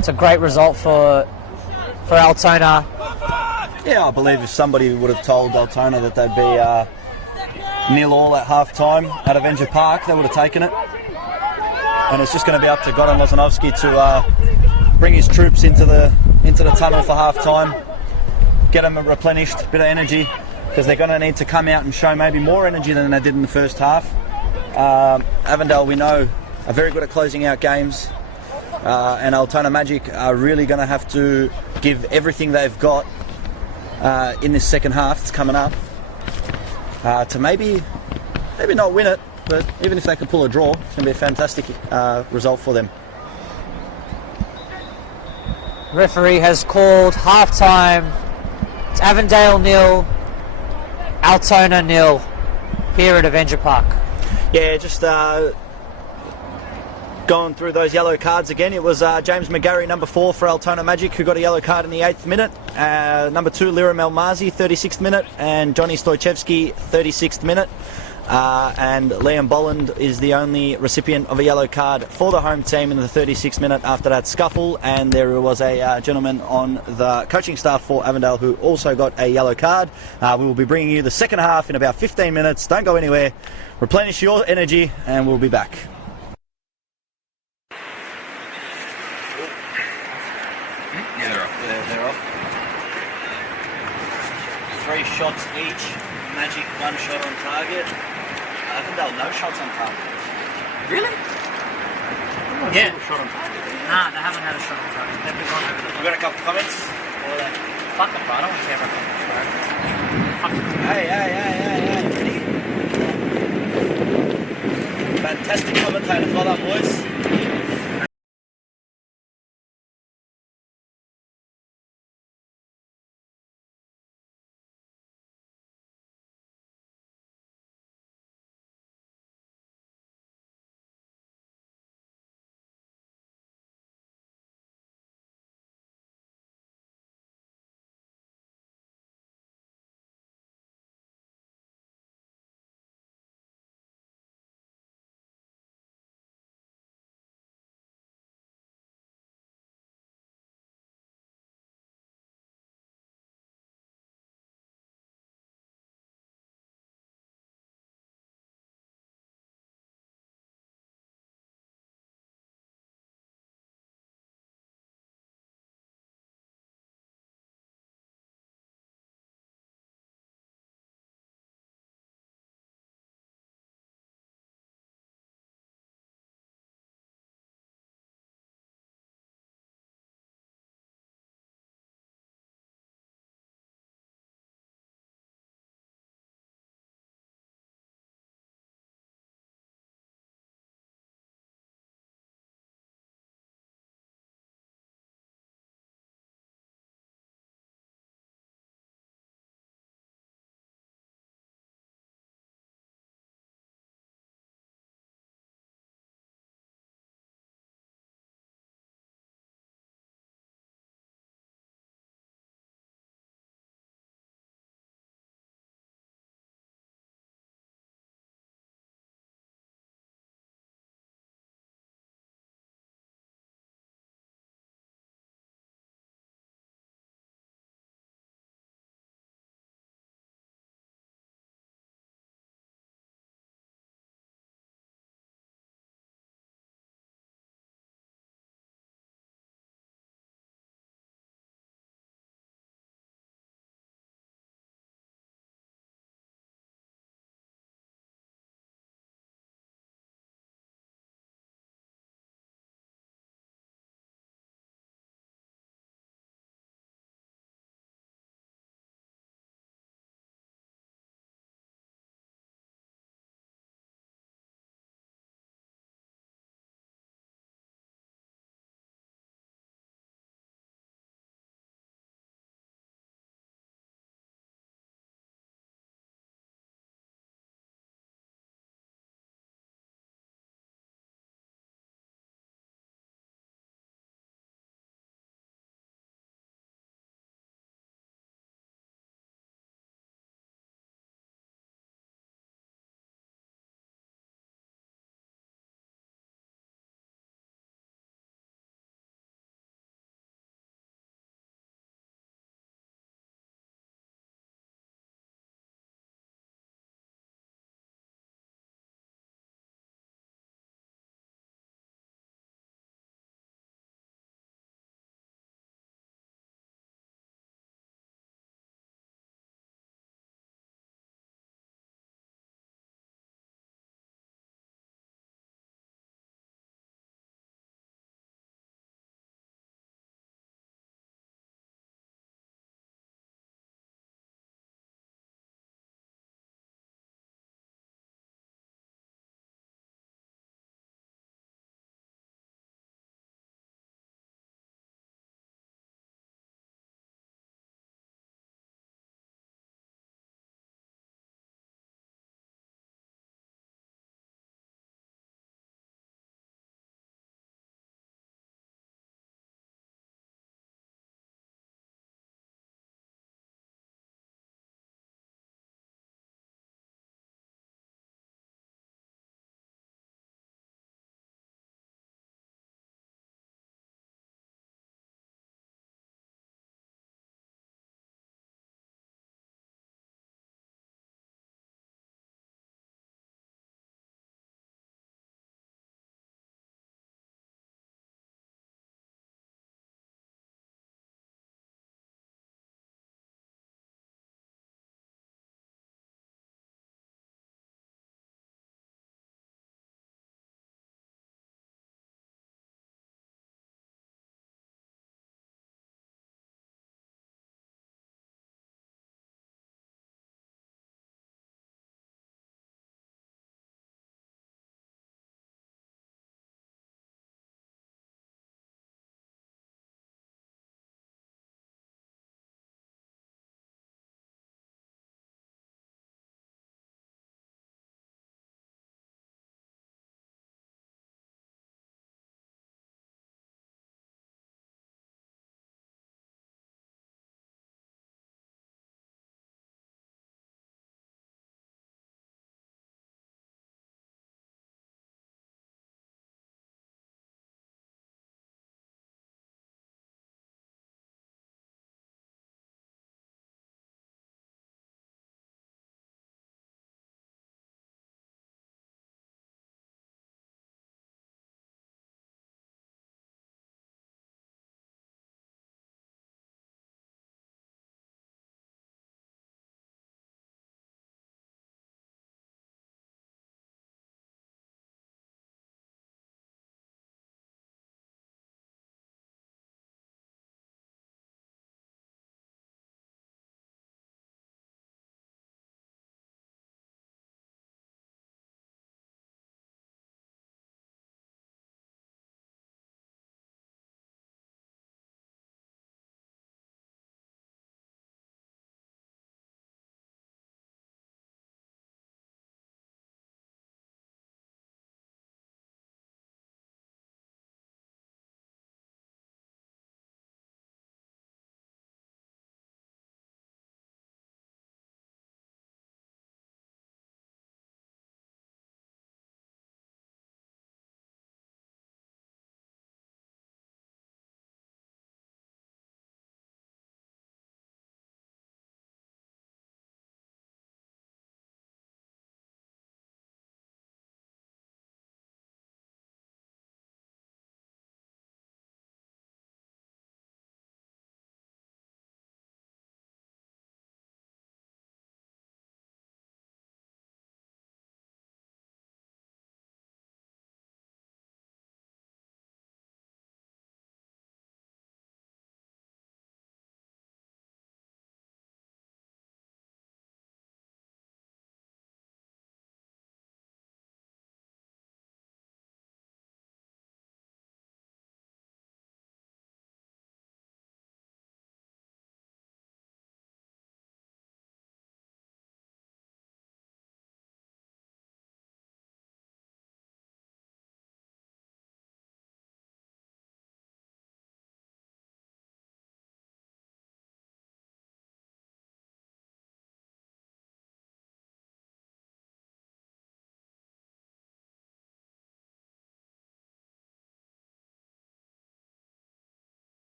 It's a great result for Altona. Yeah, I believe if somebody would have told Altona that they'd be 0-0 at half time at Avenger Park, they would have taken it. And it's just going to be up to Goran Lozanovski to bring his troops into the tunnel for half time, get them replenished, a bit of energy, because they're going to need to come out and show maybe more energy than they did in the first half. Avondale, we know, are very good at closing out games, and Altona Magic are really going to have to give everything they've got in this second half that's coming up to maybe not win it, but even if they can pull a draw, it's going to be a fantastic result for them. Referee has called half-time It's Avondale 0, Altona 0 here at Avenger Park. Yeah, just going through those yellow cards again. It was James McGarry, number 4 for Altona Magic, who got a yellow card in the 8th minute. Number 2, Liram Elmazi, 36th minute, and Johnny Stojcevski, 36th minute. And Liam Bolland is the only recipient of a yellow card for the home team in the 36th minute after that scuffle. And there was a gentleman on the coaching staff for Avondale who also got a yellow card. We will be bringing you the second half in about 15 minutes. Don't go anywhere. Replenish your energy and we'll be back. Yeah, they're off. They're off. 3 shots each. Magic 1 shot on target. Avondale no shots on target. Really? Yeah. Shot on target. Nah, they haven't had a shot on target. They've been gone over the We've got a couple of comments. Fuck them, bro. I don't want to hear about them. Fuck them. Hey, ready? Fantastic commentators, well done, boys.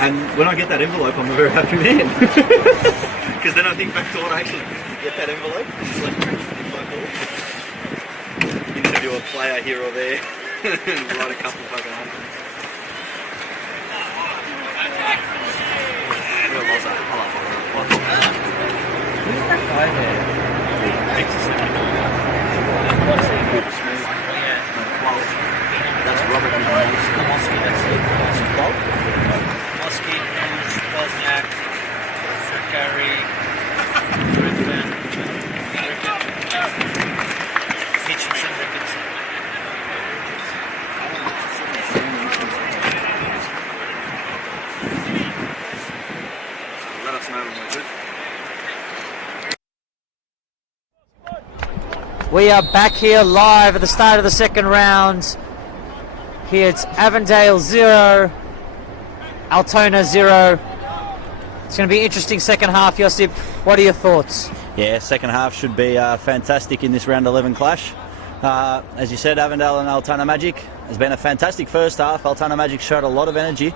And when I get that envelope, I'm a very happy man. Because then I think back to when I actually get that envelope. It's like interview a player here or there. Write a couple fucking answers. Real loser. I love Who's that guy there? That's Robert Mosky, that's it. Mosky, Wozniak, Gary, Griffin, Hitchinson, Rickinson. Let us know when we're good. We are back here live at the start of the second round. Here it's Avondale 0, Altona 0. It's going to be an interesting second half, Josip. What are your thoughts? Yeah, second half should be fantastic in this round 11 clash. As you said, Avondale and Altona Magic has been a fantastic first half. Altona Magic showed a lot of energy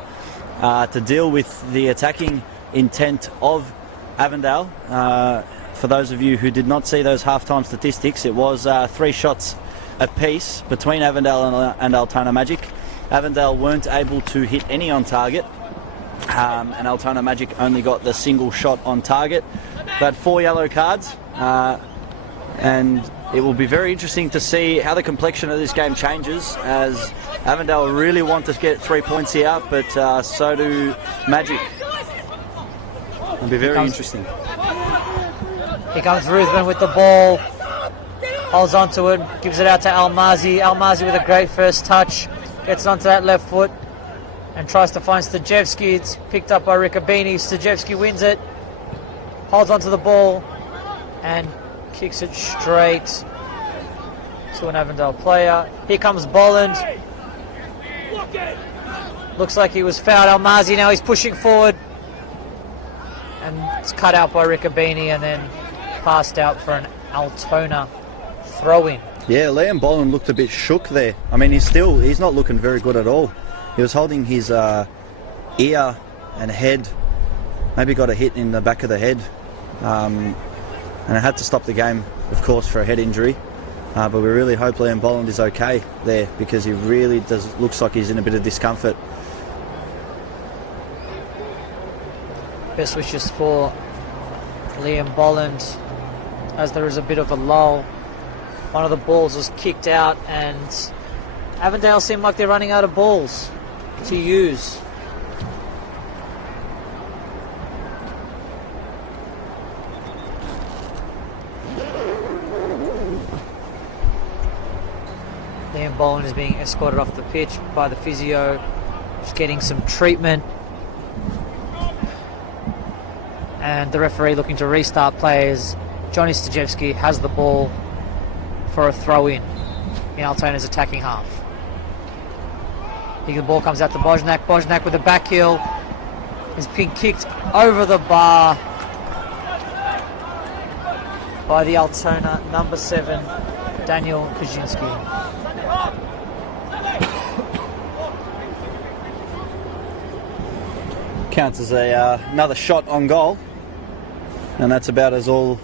to deal with the attacking intent of Avondale. For those of you who did not see those halftime statistics, it was 3 shots apiece between Avondale and Altona Magic. Avondale weren't able to hit any on target, and Altona Magic only got the single shot on target. They had 4 yellow cards, and it will be very interesting to see how the complexion of this game changes, as Avondale really want to get 3 points here, but so do Magic. It'll be very interesting. Here comes Ruthven with the ball. Holds onto it, gives it out to Almazi. Almazi with a great first touch. Gets onto that left foot and tries to find Stajevski. It's picked up by Ricabini. Stajevski wins it. Holds onto the ball and kicks it straight to an Avondale player. Here comes Bolland. Looks like he was fouled. Almazi now he's pushing forward. And it's cut out by Ricabini and then passed out for an Altona throw-in. Yeah, Liam Bolland looked a bit shook there. I mean, he's not looking very good at all. He was holding his ear and head. Maybe got a hit in the back of the head. And it had to stop the game, of course, for a head injury. But we really hope Liam Bolland is okay there, because he really looks like he's in a bit of discomfort. Best wishes for Liam Bolland, as there is a bit of a lull. One of the balls was kicked out, and Avondale seem like they're running out of balls to use. Liam Bolland is being escorted off the pitch by the physio. He's getting some treatment. And the referee looking to restart players. Johnny Stajevski has the ball for a throw-in Altona's attacking half. The ball comes out to Bojnak. Bojnak with a back heel is being kicked over the bar by the Altona number 7, Daniel Kaczynski. Counts as another shot on goal, and that's about as all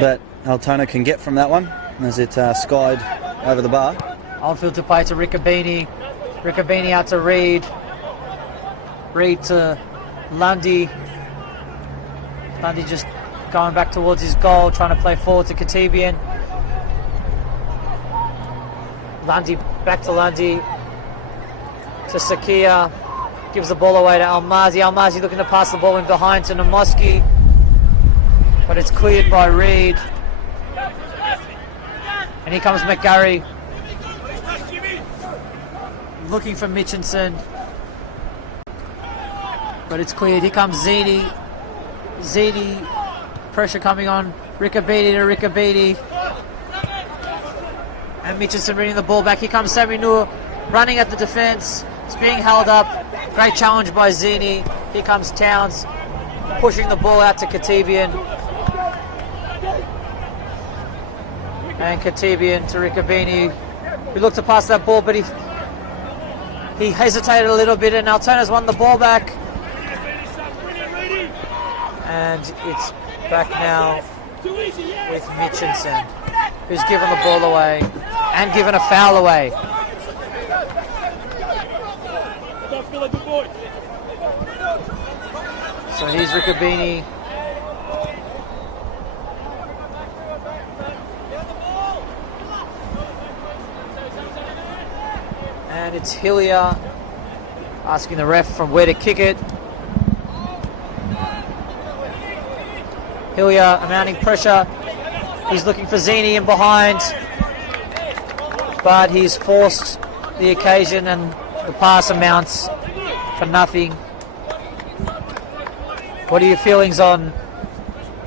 that Altona can get from that one, as it skied over the bar. On-field to play to Ricabini. Ricabini out to Reed. Reed to Lundy. Lundy just going back towards his goal, trying to play forward to Katibian. Lundy back to Lundy. To Sakia. Gives the ball away to Almazi. Almazi looking to pass the ball in behind to Namoski, but it's cleared by Reed. And here comes McGarry, looking for Mitchinson, but it's cleared. Here comes Zini. Zini, pressure coming on Ricabini to Ricabini. And Mitchinson reading the ball back. Here comes Sami Noor running at the defence. It's being held up. Great challenge by Zini. Here comes Towns pushing the ball out to Katibian. And Katibian to Ricabini, who looked to pass that ball, but he hesitated a little bit, and Altona's won the ball back. And it's back now with Mitchinson, who's given the ball away and given a foul away. So here's Riccobini. And it's Hillier asking the ref from where to kick it. Hillier mounting pressure. He's looking for Zini in behind, but he's forced the occasion and the pass amounts for nothing. What are your feelings on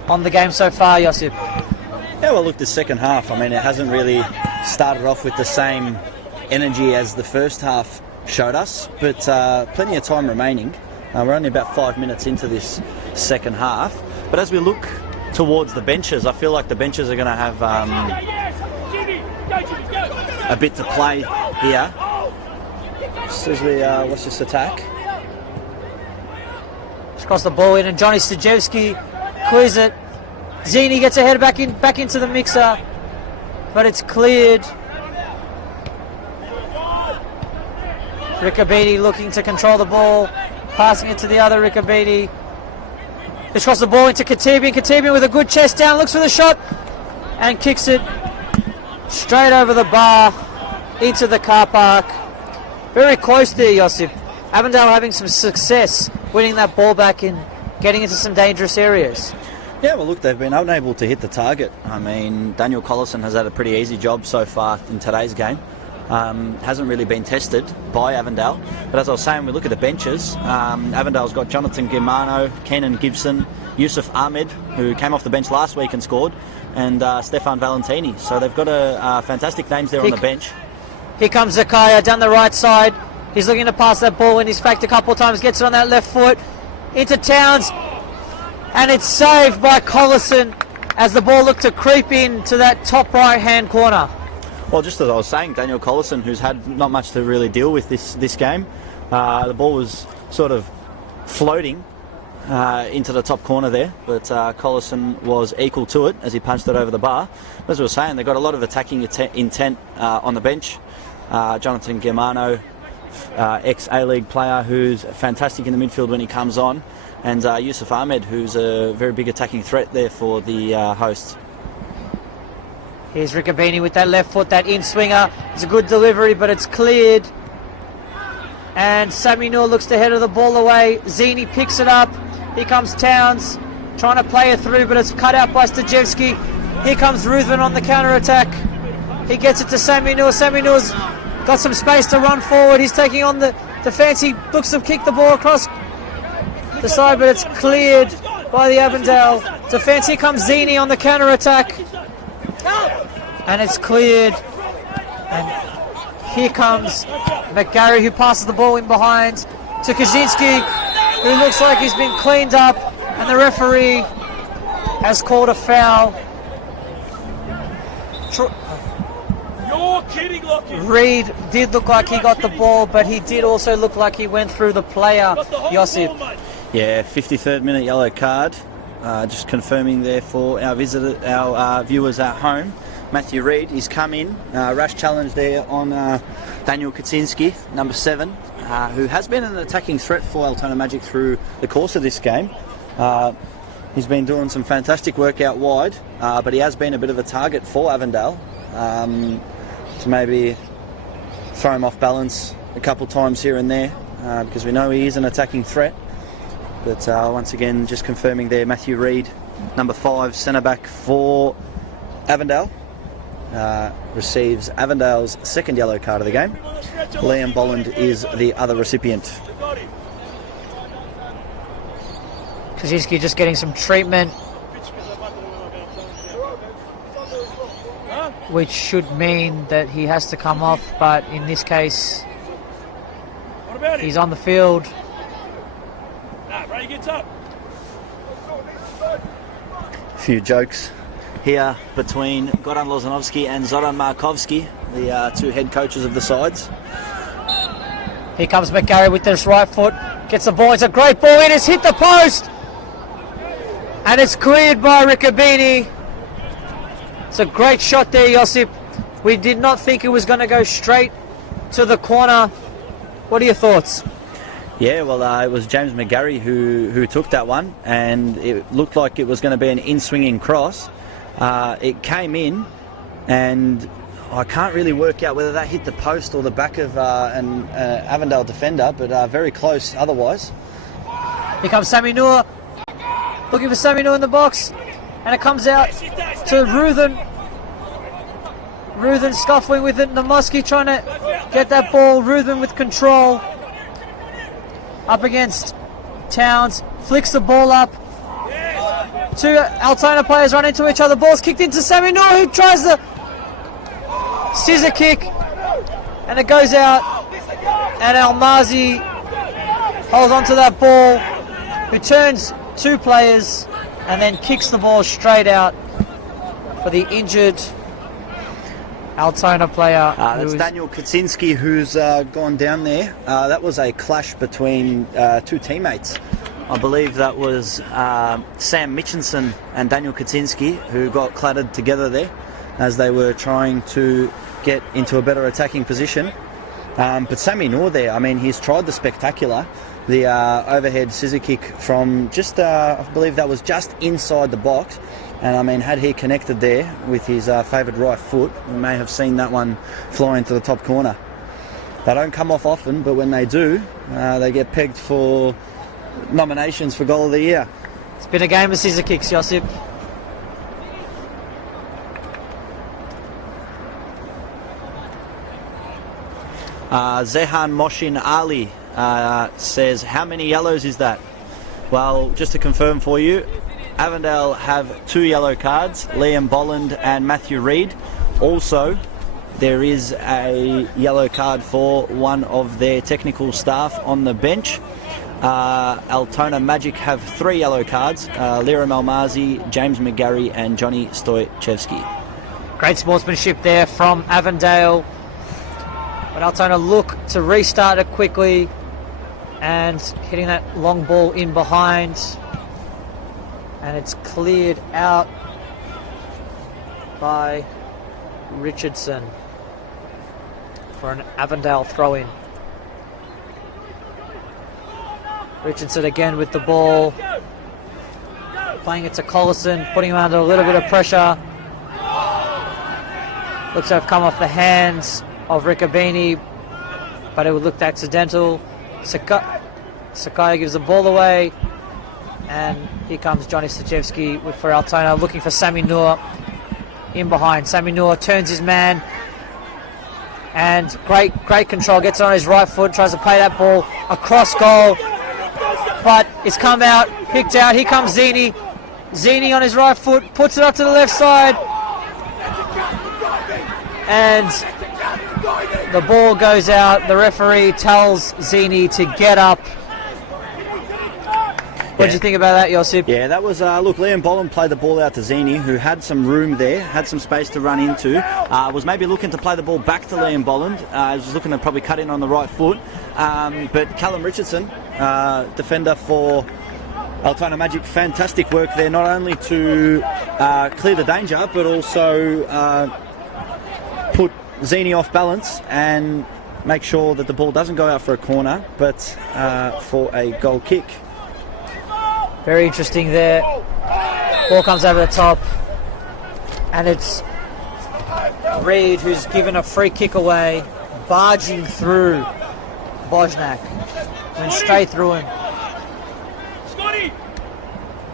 the game so far, Josip? Yeah, well, look, the second half, I mean, it hasn't really started off with the same energy as the first half showed us, but plenty of time remaining. We're only about 5 minutes into this second half. But as we look towards the benches, I feel like the benches are going to have a bit to play here. Just as we watch this attack. Just cross the ball in, and Johnny Stajewski clears it. Zini gets ahead back into the mixer, but it's cleared. Riccobini looking to control the ball, passing it to the other Riccobini. Just cross the ball into Katibian. Katibian with a good chest down, looks for the shot, and kicks it straight over the bar into the car park. Very close there, Josip. Avondale having some success winning that ball back and getting into some dangerous areas. Yeah, well, look, they've been unable to hit the target. I mean, Daniel Collison has had a pretty easy job so far in today's game. Hasn't really been tested by Avondale. But as I was saying, we look at the benches. Avondale's got Jonathan Germano, Kenan Gibson, Yusuf Ahmed, who came off the bench last week and scored, and Stefan Valentini. So they've got fantastic names there on the bench. Here comes Zakaya down the right side. He's looking to pass that ball in. He's faked a couple of times, gets it on that left foot into Towns, and it's saved by Collison as the ball looked to creep in to that top right-hand corner. Well, just as I was saying, Daniel Collison, who's had not much to really deal with this game, the ball was sort of floating into the top corner there, but Collison was equal to it as he punched it over the bar. As we were saying, they've got a lot of attacking intent on the bench. Jonathan Germano, ex-A-League player who's fantastic in the midfield when he comes on, and Yusuf Ahmed, who's a very big attacking threat there for the hosts. Here's Riccobini with that left foot, that in-swinger. It's a good delivery, but it's cleared. And Sammy Noor looks to header the ball away. Zini picks it up. Here comes Towns, trying to play it through, but it's cut out by Stajewski. Here comes Ruthven on the counter-attack. He gets it to Sammy Noor. Sammy Noor's got some space to run forward. He's taking on the defence. He looks to kick the ball across the side, but it's cleared by the Avondale defence. Here comes Zini on the counter-attack. And it's cleared. And here comes McGarry, who passes the ball in behind to Kaczynski, who looks like he's been cleaned up, and the referee has called a foul. You're kidding, Lockie. Reed did look like he got the ball, but he did also look like he went through the player, Josip. Yeah, 53rd minute yellow card. Just confirming there for our viewers at home. Matthew Reed, he's come in, rash challenge there on Daniel Kaczynski, number 7, who has been an attacking threat for Altona Magic through the course of this game. He's been doing some fantastic work out wide, but he has been a bit of a target for Avondale to maybe throw him off balance a couple times here and there, because we know he is an attacking threat. But once again, just confirming there, Matthew Reed, number 5, centre-back for Avondale, receives Avondale's second yellow card of the game. Liam Bolland is the other recipient. Kaczynski just getting some treatment, which should mean that he has to come off, but in this case, he's on the field. Ray gets up. A few jokes here between Goran Lozanovski and Zoran Markovski, the two head coaches of the sides. Here comes McGarry with this right foot, gets the ball, it's a great ball, it has hit the post, And it's cleared by Riccobini. It's a great shot there, Josip. We did not think it was going to go straight to the corner. What are your thoughts? Yeah, well, it was James McGarry who took that one, and it looked like it was going to be an in-swinging cross. It came in, and I can't really work out whether that hit the post or the back of an Avondale defender, but very close otherwise. Here comes Sammy Noor, looking for Sammy Noor in the box, and it comes out to Ruthen. Ruthen scuffling with it, Namoski trying to get that ball, Ruthen with control. Up against Towns, flicks the ball up. Two Altona players run into each other, ball's kicked into Sammy Noor, who tries the scissor kick, and it goes out, and Almazi holds onto that ball, who turns two players and then kicks the ball straight out for the injured Altona player. That's Daniel Kaczynski who's gone down there. That was a clash between two teammates. I believe that was Sam Mitchinson and Daniel Kaczynski who got clattered together there as they were trying to get into a better attacking position. But Sammy Noor there, I mean, he's tried the spectacular, the overhead scissor kick from just, I believe that was just inside the box. And I mean, had he connected there with his favoured right foot, we may have seen that one fly into the top corner. They don't come off often, but when they do, they get pegged for nominations for Goal of the Year. It's been a game of scissor kicks, Josip. Zehan Moshin Ali says, how many yellows is that? Well, just to confirm for you, Avondale have 2 yellow cards, Liam Bolland and Matthew Reid. Also, there is a yellow card for one of their technical staff on the bench. Altona Magic have 3 yellow cards, Liram Almazi, James McGarry and Johnny Stoychevsky. Great sportsmanship there from Avondale. But Altona look to restart it quickly and hitting that long ball in behind. And it's cleared out by Richardson for an Avondale throw-in. Richardson again with the ball. Playing it to Collison, putting him under a little bit of pressure. Looks to have come off the hands of Riccobini, but it looked accidental. Sakaya gives the ball away, and here comes Johnny Stoychevsky for Altona, looking for Sammy Noor in behind. Sammy Noor turns his man, and great control, gets on his right foot, tries to play that ball across goal, but it's come out, picked out. Here comes Zini. Zini on his right foot, puts it up to the left side, and the ball goes out. The referee tells Zini to get up. What did you think about that, Josip? Yeah, that was, look, Liam Bolland played the ball out to Zini, who had some room there, had some space to run into, was maybe looking to play the ball back to Liam Bolland, was looking to probably cut in on the right foot, but Callum Richardson, defender for Altona Magic, fantastic work there, not only to clear the danger, but also put Zini off balance and make sure that the ball doesn't go out for a corner, but for a goal kick. Very interesting there. Ball comes over the top, and it's Reid who's given a free kick away, barging through Bojnak, went straight through him. Scotty,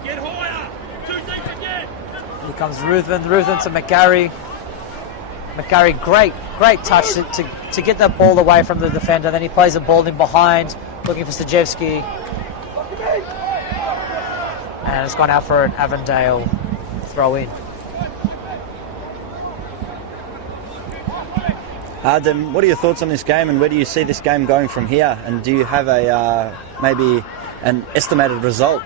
get higher. 2 deep again. Here comes Ruthen to McGarry. McGarry, great touch to get that ball away from the defender. Then he plays the ball in behind, looking for Stoychevsky. And it's gone out for an Avondale throw-in. Arden, what are your thoughts on this game, and where do you see this game going from here? And do you have a maybe an estimated result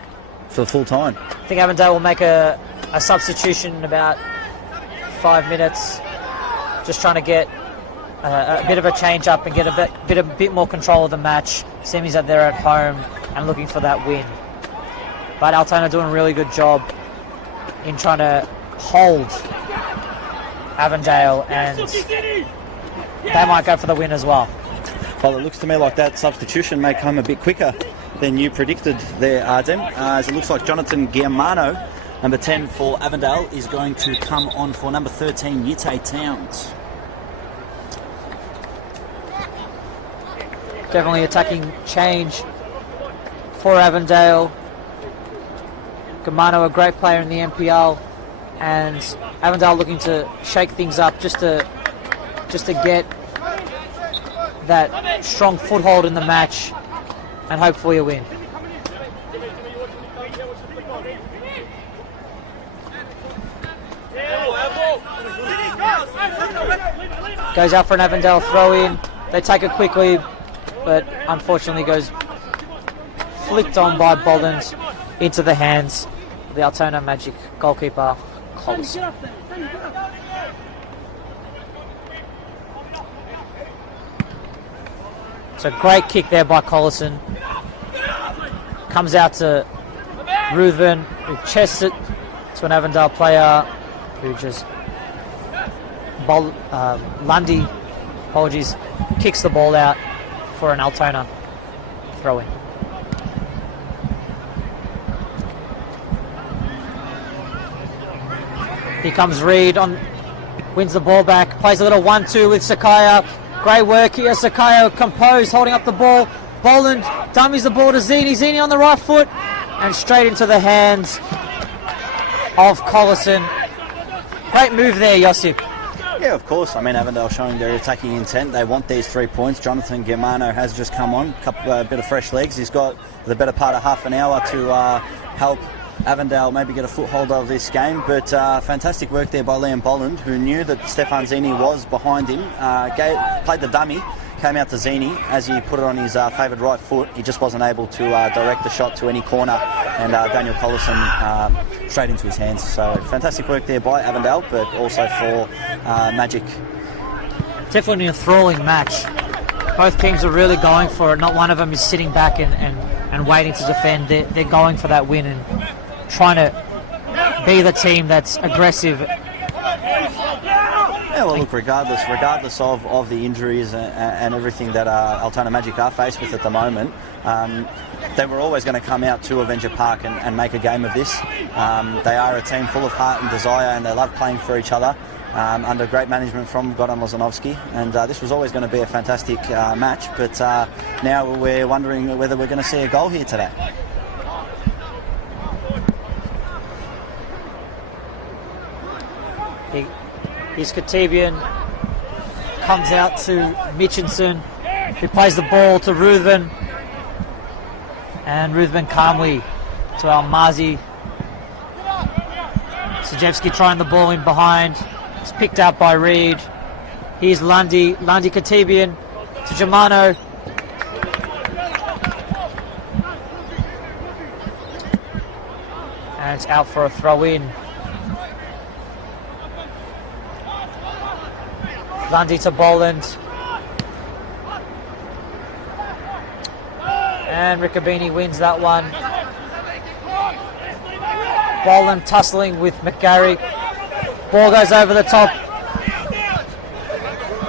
for full time? I think Avondale will make a substitution in about 5 minutes. Just trying to get a bit of a change up and get a bit more control of the match. Semis are there at home and looking for that win. but Altona doing a really good job in trying to hold Avondale, and they might go for the win as well. Well, it looks to me like that substitution may come a bit quicker than you predicted there, Artem, as it looks like Jonathan Giamano, number 10 for Avondale, is going to come on for number 13, Yitte Towns. Definitely attacking change for Avondale. Giamano, a great player in the NPL, and Avondale looking to shake things up just to get that strong foothold in the match and hopefully a win. Goes out for an Avondale throw in. They take it quickly, but unfortunately goes flicked on by Bolland into the hands of the Altona Magic goalkeeper, Collison. It's a great kick there by Collison. Comes out to Ruthven, who chests it to an Avondale player who just Lundy, apologies, kicks the ball out for an Altona throw-in. Here comes Reed, wins the ball back, plays a little 1-2 with Sakaya. Great work here, Sakaya composed, holding up the ball. Boland dummies the ball to Zini. Zini on the right foot and straight into the hands of Collison. Great move there, Josip. Yeah, of course. I mean, Avondale showing their attacking intent. They want these 3 points. Jonathan Germano has just come on, a bit of fresh legs. He's got the better part of half an hour to help Avondale maybe get a foothold of this game. But fantastic work there by Liam Bolland, who knew that Stefan Zini was behind him. Played the dummy, came out to Zini as he put it on his favoured right foot. He just wasn't able to direct the shot to any corner, and Daniel Collison straight into his hands. So fantastic work there by Avondale, but also for Magic. Definitely an enthralling match. Both teams are really going for it. Not one of them is sitting back and waiting to defend. They're going for that win and trying to be the team that's aggressive. Yeah, well, look, regardless of the injuries and everything that Altona Magic are faced with at the moment, they were always going to come out to Avenger Park and make a game of this. They are a team full of heart and desire, and they love playing for each other under great management from Goran Lozanovsky. And this was always going to be a fantastic match, but now we're wondering whether we're going to see a goal here today. Here's Katibian, comes out to Mitchinson, who plays the ball to Ruthven, and Ruthven calmly to Almazi. Sajewski trying the ball in behind, it's picked out by Reed. Here's Lundy Katibian to Germano. And it's out for a throw in. Lundy to Boland. And Riccobini wins that one. Boland tussling with McGarry. Ball goes over the top.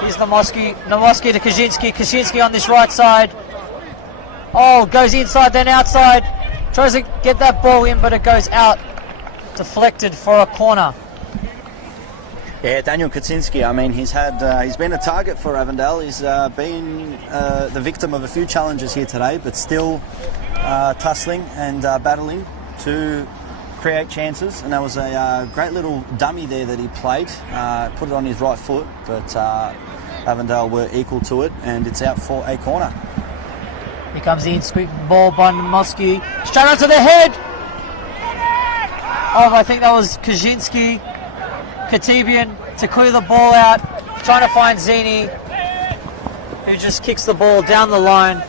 Here's Nowoski to Kaczynski on this right side. Oh, goes inside then outside. Tries to get that ball in, but it goes out. Deflected for a corner. Yeah, Daniel Kaczynski, I mean, he's been a target for Avondale. He's been the victim of a few challenges here today, but still tussling and battling to create chances. And there was a great little dummy there that he played, put it on his right foot, but Avondale were equal to it, and it's out for a corner. Here comes the in-squeaking ball by Nowoski. Straight onto the head! Oh, I think that was Kaczynski. Katibian to clear the ball out, trying to find Zini, who just kicks the ball down the line.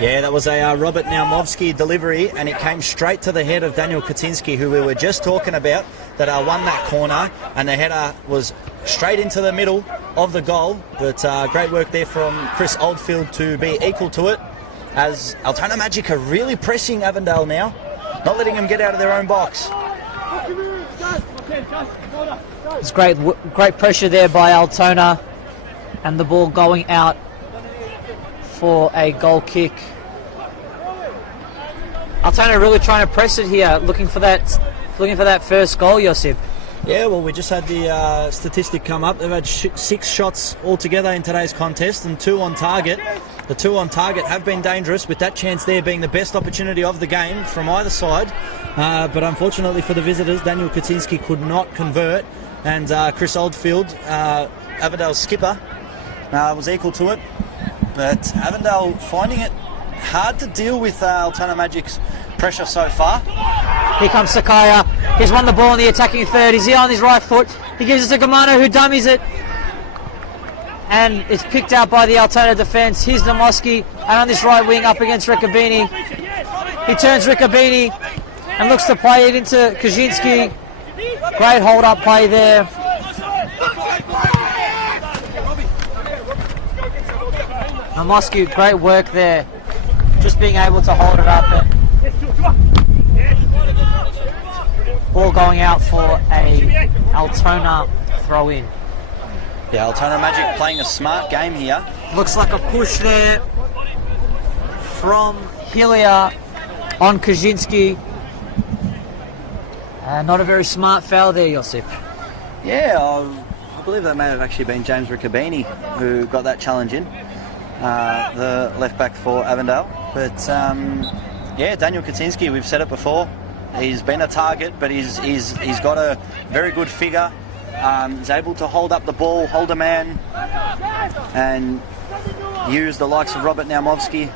Yeah, that was a Robert Naumovsky delivery, and it came straight to the head of Daniel Kaczynski, who we were just talking about, that won that corner, and the header was straight into the middle of the goal. But great work there from Chris Oldfield to be equal to it, as Altona Magic are really pressing Avondale now, not letting them get out of their own box. It's great pressure there by Altona, and the ball going out for a goal kick. Altona really trying to press it here, looking for that first goal, Josip. Yeah, well, we just had the statistic come up. They've had 6 shots altogether in today's contest and 2 on target. The 2 on target have been dangerous, with that chance there being the best opportunity of the game from either side. But unfortunately for the visitors, Daniel Kaczynski could not convert, and Chris Oldfield, Avondale's skipper, was equal to it. But Avondale finding it hard to deal with Altona Magic's pressure so far. Here comes Sakaya. He's won the ball in the attacking third. He's here on his right foot. He gives it to Gamano, who dummies it. And it's picked out by the Altona defence. Here's Namoski, and on this right wing up against Ricabini. He turns Ricabini and looks to play it into Kaczynski. Great hold-up play there. Namoski, great work there. Just being able to hold it up. And ball going out for a Altona throw-in. Yeah, Altona Magic playing a smart game here. Looks like a push there from Hillier on Kaczynski. Not a very smart foul there, Josip. Yeah, I believe that may have actually been James Ricabini who got that challenge in, the left back for Avondale. But yeah, Daniel Kaczynski, we've said it before, he's been a target, but he's got a very good figure. He's able to hold up the ball, hold a man, and use the likes of Robert Naumovsky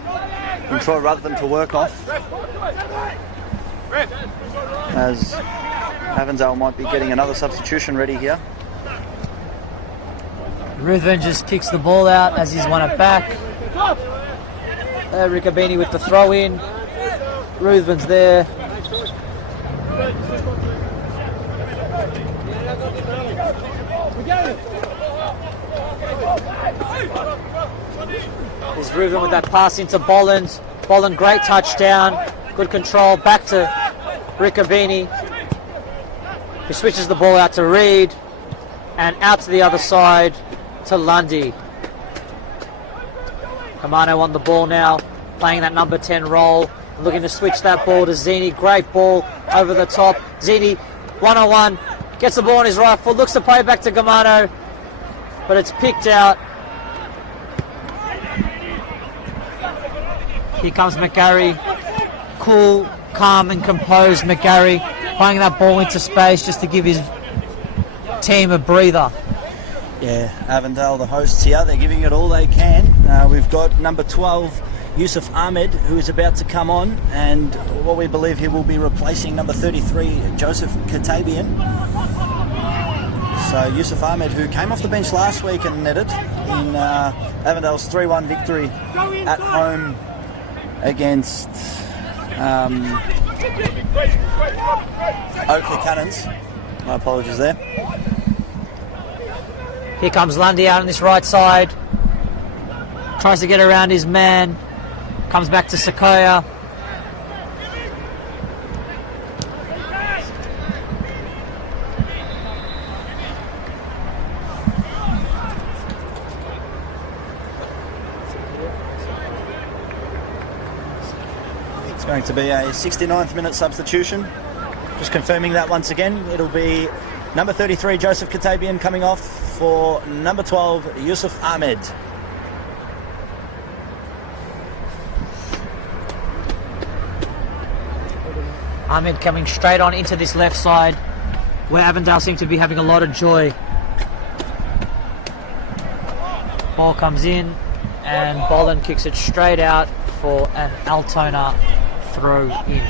and Troy Rutherford to work off. As Avondale might be getting another substitution ready here. Ruthven just kicks the ball out as he's won it back. Ricabini with the throw in. Ruthven's there. There's Ruthven with that pass into Bolland. Bolland, great touchdown. Good control. Back to Ricabini. He switches the ball out to Reed. And out to the other side to Lundy. Kamano on the ball now, playing that number 10 role, looking to switch that ball to Zini. Great ball over the top. Zini, 1-on-1, gets the ball on his right foot, looks to play back to Gamano, but it's picked out. Here comes McGarry. Cool, calm and composed McGarry, playing that ball into space just to give his team a breather. Yeah, Avondale, the hosts here, they're giving it all they can. We've got number 12, Yusuf Ahmed, who is about to come on, and what we believe he will be replacing number 33, Joseph Katabian. So Yusuf Ahmed, who came off the bench last week and netted in Avondale's 3-1 victory at home against Oakley Cannons. My apologies there. Here comes Lundy out on this right side. Tries to get around his man. Comes back to Sequoia. It's going to be a 69th minute substitution. Just confirming that once again. It'll be number 33, Joseph Katabian, coming off for number 12, Yusuf Ahmed. Ahmed coming straight on into this left side, where Avondale seem to be having a lot of joy. Ball comes in, and Boland kicks it straight out for an Altona throw in.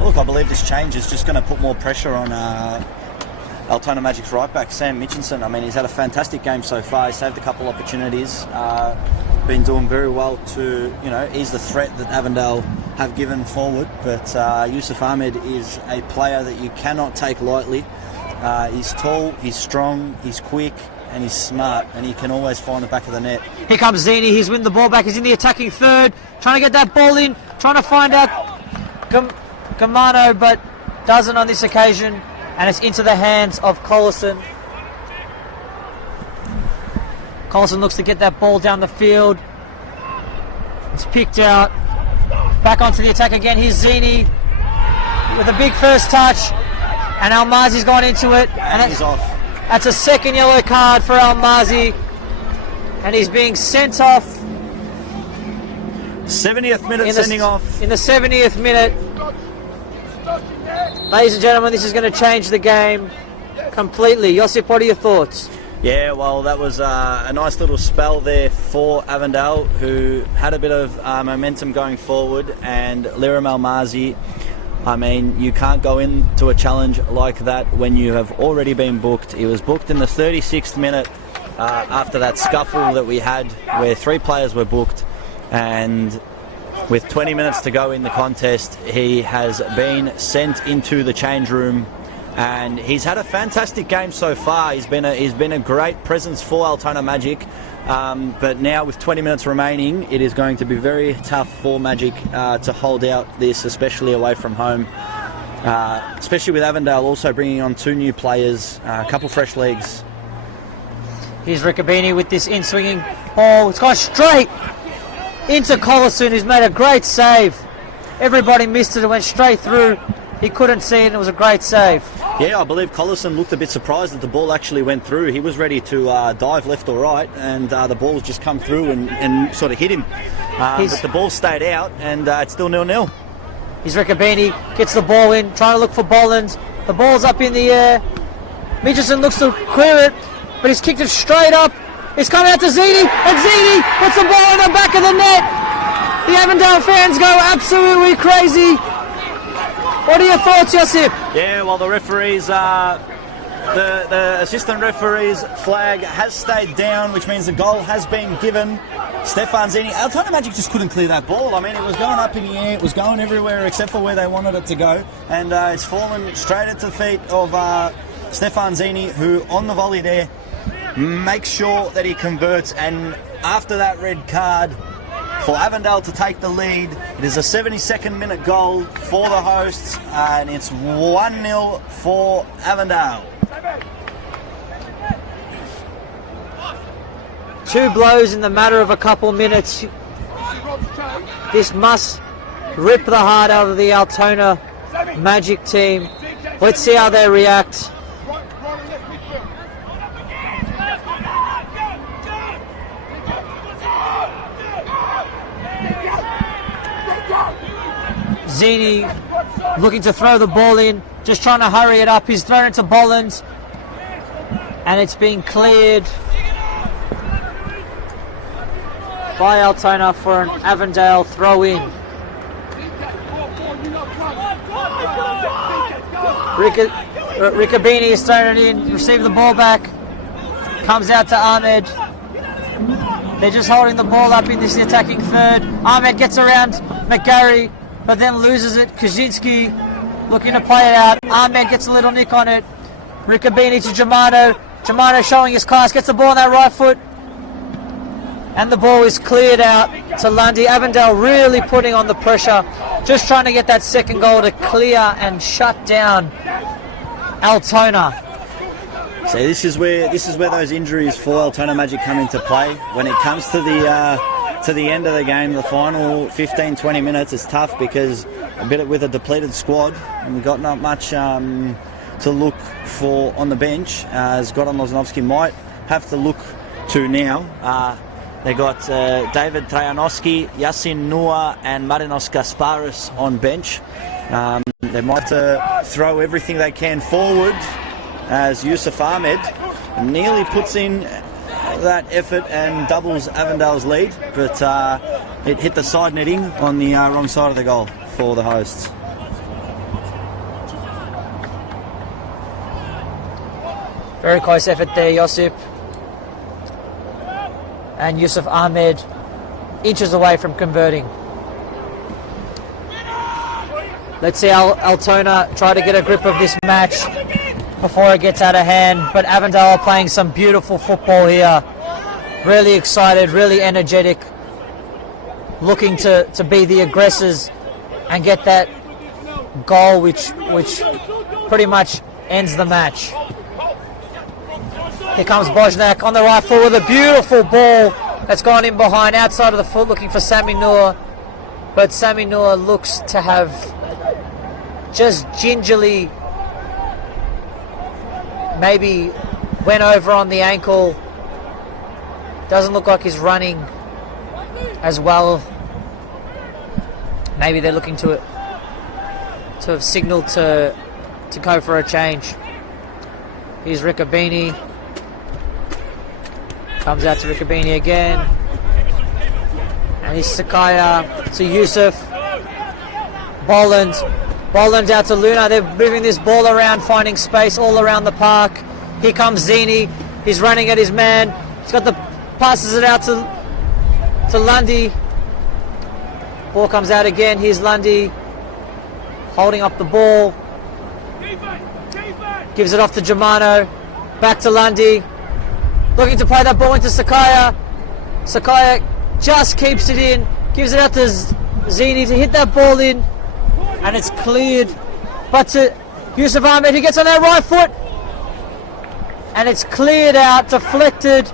Look, I believe this change is just going to put more pressure on Altona Magic's right back, Sam Mitchinson. I mean, he's had a fantastic game so far. He's saved a couple opportunities. Been doing very well to, ease the threat that Avondale have given forward. But Yusuf Ahmed is a player that you cannot take lightly. He's tall, he's strong, he's quick, and he's smart, and he can always find the back of the net. Here comes Zini. He's winning the ball back. He's in the attacking third, trying to get that ball in, trying to find out Gamano, but doesn't on this occasion, and it's into the hands of Collison. Collison looks to get that ball down the field. It's picked out. Back onto the attack again. Here's Zini with a big first touch, and Almazi's gone into it. And He's off. That's a second yellow card for Almazi, and he's being sent off. 70th minute sending off. In the 70th minute. Ladies and gentlemen, this is going to change the game completely. Josip, what are your thoughts? Yeah, well, that was a nice little spell there for Avondale, who had a bit of momentum going forward, and Liram Almazi, I mean, you can't go into a challenge like that when you have already been booked. He was booked in the 36th minute after that scuffle that we had where 3 players were booked, and with 20 minutes to go in the contest, he has been sent into the change room. And he's had a fantastic game so far. He's been a great presence for Altona Magic. But now with 20 minutes remaining, it is going to be very tough for Magic to hold out this, especially away from home. Especially with Avondale also bringing on 2 new players, a couple fresh legs. Here's Riccobini with this in-swinging ball. It's gone straight into Collison, who's made a great save. Everybody missed it. It went straight through. He couldn't see it, and it was a great save. Yeah, I believe Collison looked a bit surprised that the ball actually went through. He was ready to dive left or right, and the ball's just come through and sort of hit him. But the ball stayed out, and it's still 0-0. Here's Riccobini, gets the ball in, trying to look for Bollins. The ball's up in the air. Mitchelson looks to clear it, but he's kicked it straight up. It's coming out to Zini, and Zini puts the ball in the back of the net. The Avondale fans go absolutely crazy. What are your thoughts, Josip? Yeah, well, the referees, the assistant referee's flag has stayed down, which means the goal has been given. Stefan Zini, Altona Magic just couldn't clear that ball. I mean, it was going up in the air, it was going everywhere except for where they wanted it to go, and it's fallen straight at the feet of Stefan Zini, who on the volley there makes sure that he converts, and after that red card, for Avondale to take the lead. It is a 72nd minute goal for the hosts, and it's 1-0 for Avondale. 2 blows in the matter of a couple minutes. This must rip the heart out of the Altona Magic team. Let's see how they react. Zini looking to throw the ball in, just trying to hurry it up. He's thrown it to Bollins, and it's been cleared by Altona for an Avondale throw-in. Riccobini has thrown it in, received the ball back, comes out to Ahmed. They're just holding the ball up in this attacking third. Ahmed gets around McGarry, but then loses it. Kaczynski looking to play it out. Ahmed gets a little nick on it. Riccobini to Germano. Germano showing his class, gets the ball on that right foot. And the ball is cleared out to Lundy. Avondale really putting on the pressure, just trying to get that second goal to clear and shut down Altona. So this is where those injuries for Altona Magic come into play. When it comes to the end of the game, the final 15-20 minutes is tough because with a depleted squad, and we've got not much to look for on the bench, as Goran Loznovski might have to look to now. They got David Trajanowski, Yasin Nua and Marinos Gasparis on bench. They might throw everything they can forward, as Yusuf Ahmed nearly puts in that effort and doubles Avondale's lead, but it hit the side netting on the wrong side of the goal for the hosts. Very close effort there, Josip. And Yusuf Ahmed inches away from converting. Let's see how Altona try to get a grip of this match. before it gets out of hand. But Avondale are playing some beautiful football here. Really excited, really energetic, looking to be the aggressors and get that goal which pretty much ends the match. Here comes Bojnak on the right foot with a beautiful ball that's gone in behind, outside of the foot, looking for Sammy Noor. But Sammy Noor looks to have just gingerly maybe went over on the ankle. Doesn't look like he's running as well. Maybe they're looking to have signalled to go for a change. Here's Riccobini. Comes out to Riccobini again. And he's Sakaya to Yusuf. Boland. Boland out to Luna. They're moving this ball around, finding space all around the park. Here comes Zini. He's running at his man. He's got the passes it out to Lundy. Ball comes out again. Here's Lundy holding up the ball. Gives it off to Germano. Back to Lundy. Looking to play that ball into Sakaya. Sakaya just keeps it in. Gives it out to Zini to hit that ball in. And it's cleared. But to Yusuf Ahmed, who gets on that right foot. And it's cleared out, deflected.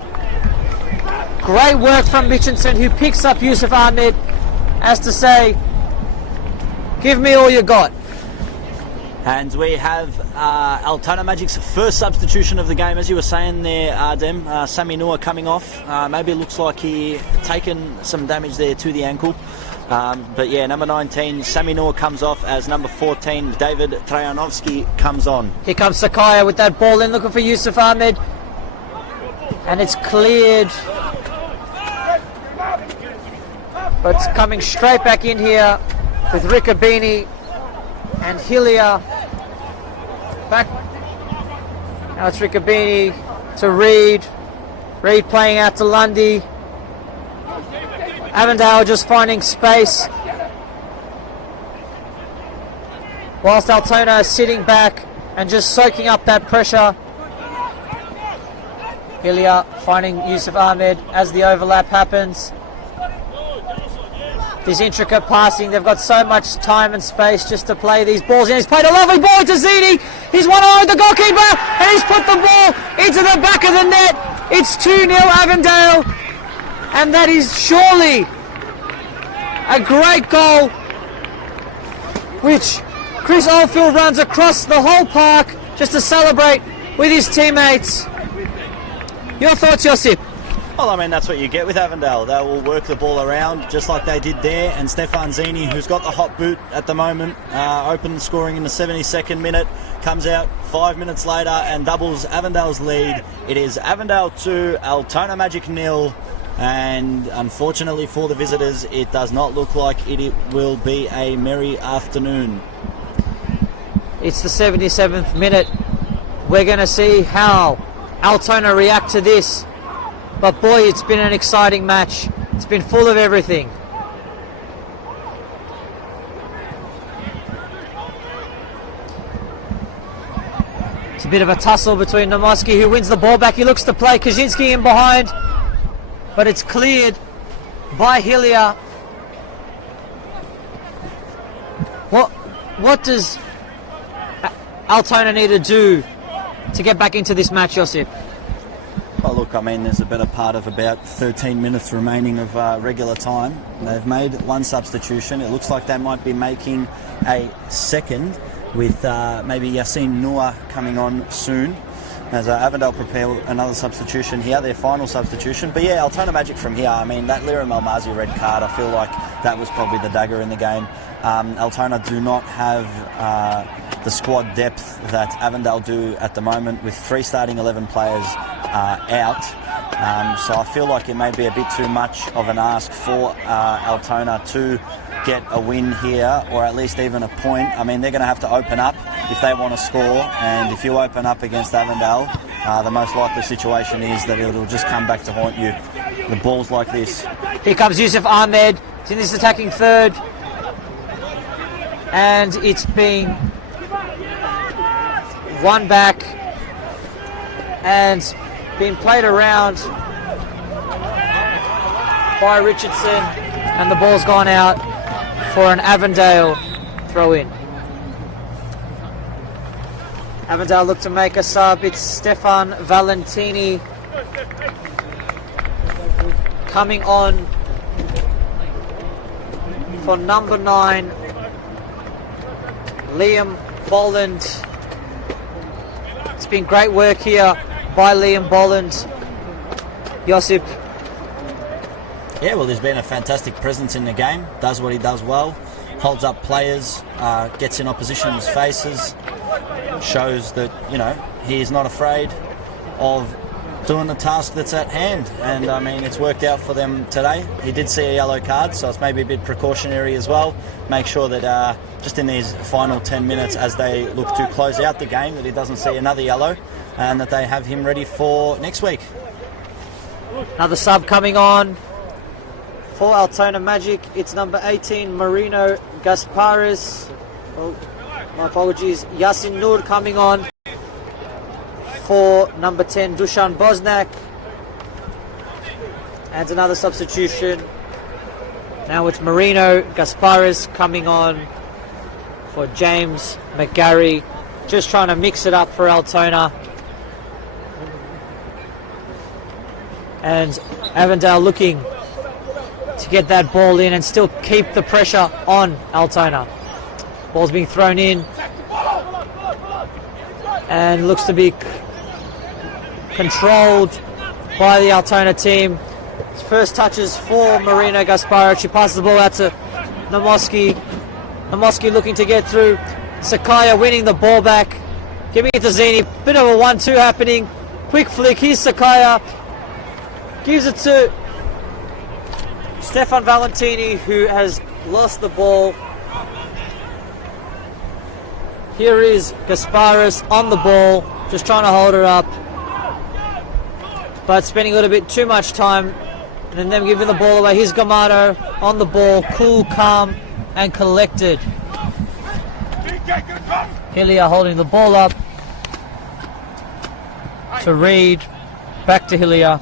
Great work from Mitchinson, who picks up Yusuf Ahmed as to say, give me all you got. And we have Altona Magic's first substitution of the game, as you were saying there, Ardem. Sammy Noor coming off. Maybe it looks like he taken some damage there to the ankle. But yeah, number 19, Sammy Noor comes off as number 14, David Trajanovski comes on. Here comes Sakaya with that ball in, looking for Yusuf Ahmed. And it's cleared. But it's coming straight back in here with Riccobini and Hillier. Back. Now it's Riccobini to Reed. Reed playing out to Lundy. Avondale just finding space. Whilst Altona is sitting back and just soaking up that pressure. Hillier finding Yusuf Ahmed as the overlap happens. This intricate passing, they've got so much time and space just to play these balls in. He's played a lovely ball to Zini. He's one on with the goalkeeper and he's put the ball into the back of the net. It's 2-0 Avondale, and that is surely a great goal which Chris Oldfield runs across the whole park just to celebrate with his teammates. Your thoughts, Josip? Well, I mean, that's what you get with Avondale. They will work the ball around just like they did there. And Stefan Zini, who's got the hot boot at the moment, open scoring in the 72nd minute, comes out 5 minutes later and doubles Avondale's lead. It is Avondale 2, Altona Magic 0. And unfortunately for the visitors, it does not look like it will be a merry afternoon. It's the 77th minute. We're going to see how Altona react to this. But boy, it's been an exciting match. It's been full of everything. It's a bit of a tussle between Nomoski, who wins the ball back. He looks to play Kaczynski in behind. But it's cleared by Hillier. What does Altona need to do to get back into this match, Josip? Well, look, I mean, there's a better part of about 13 minutes remaining of regular time. They've made one substitution. It looks like they might be making a second with maybe Yassine Noor coming on soon, as Avondale prepare another substitution here, their final substitution. But yeah, Altona Magic from here, I mean, that Lira Malmazi red card, I feel like that was probably the dagger in the game. Altona do not have the squad depth that Avondale do at the moment, with 3 starting 11 players out. So I feel like it may be a bit too much of an ask for Altona to get a win here, or at least even a point. I mean, they're going to have to open up if they want to score, and if you open up against Avondale, the most likely situation is that it'll just come back to haunt you. The balls like this. Here comes Yusuf Ahmed. He's in this attacking third. And it's being one back and being played around by Richardson, and the ball's gone out for an Avondale throw-in. Avondale look to make a sub. It's Stefan Valentini coming on for number 9, Liam Bolland. It's been great work here by Liam Bolland. Josip. Yeah, well, he's been a fantastic presence in the game, does what he does well, holds up players, gets in opposition's faces, shows that, you know, he is not afraid of doing the task that's at hand. And I mean, it's worked out for them today. He did see a yellow card, so it's maybe a bit precautionary as well. Make sure that just in these final 10 minutes as they look to close out the game, that he doesn't see another yellow, and that they have him ready for next week. Another sub coming on for Altona Magic. It's number 18, Marino Gasparis. Oh, my apologies. Yasin Nur coming on for number 10, Dusan Bosnak. And another substitution. Now it's Marino Gasparis coming on for James McGarry. Just trying to mix it up for Altona. And Avondale looking to get that ball in and still keep the pressure on Altona. Ball's being thrown in and looks to be controlled by the Altona team. His first touches for Marino Gasparic. She passes the ball out to Namoski. Namoski looking to get through. Sakaya winning the ball back, giving it to Zini. Bit of a 1-2 happening. Quick flick. Here's Sakaya. Gives it to Stefan Valentini, who has lost the ball. Here is Gasparis on the ball, just trying to hold her up, but spending a little bit too much time, and then giving the ball away. Here's Gamato on the ball, cool, calm, and collected. Hillier holding the ball up to Reed, back to Hillier.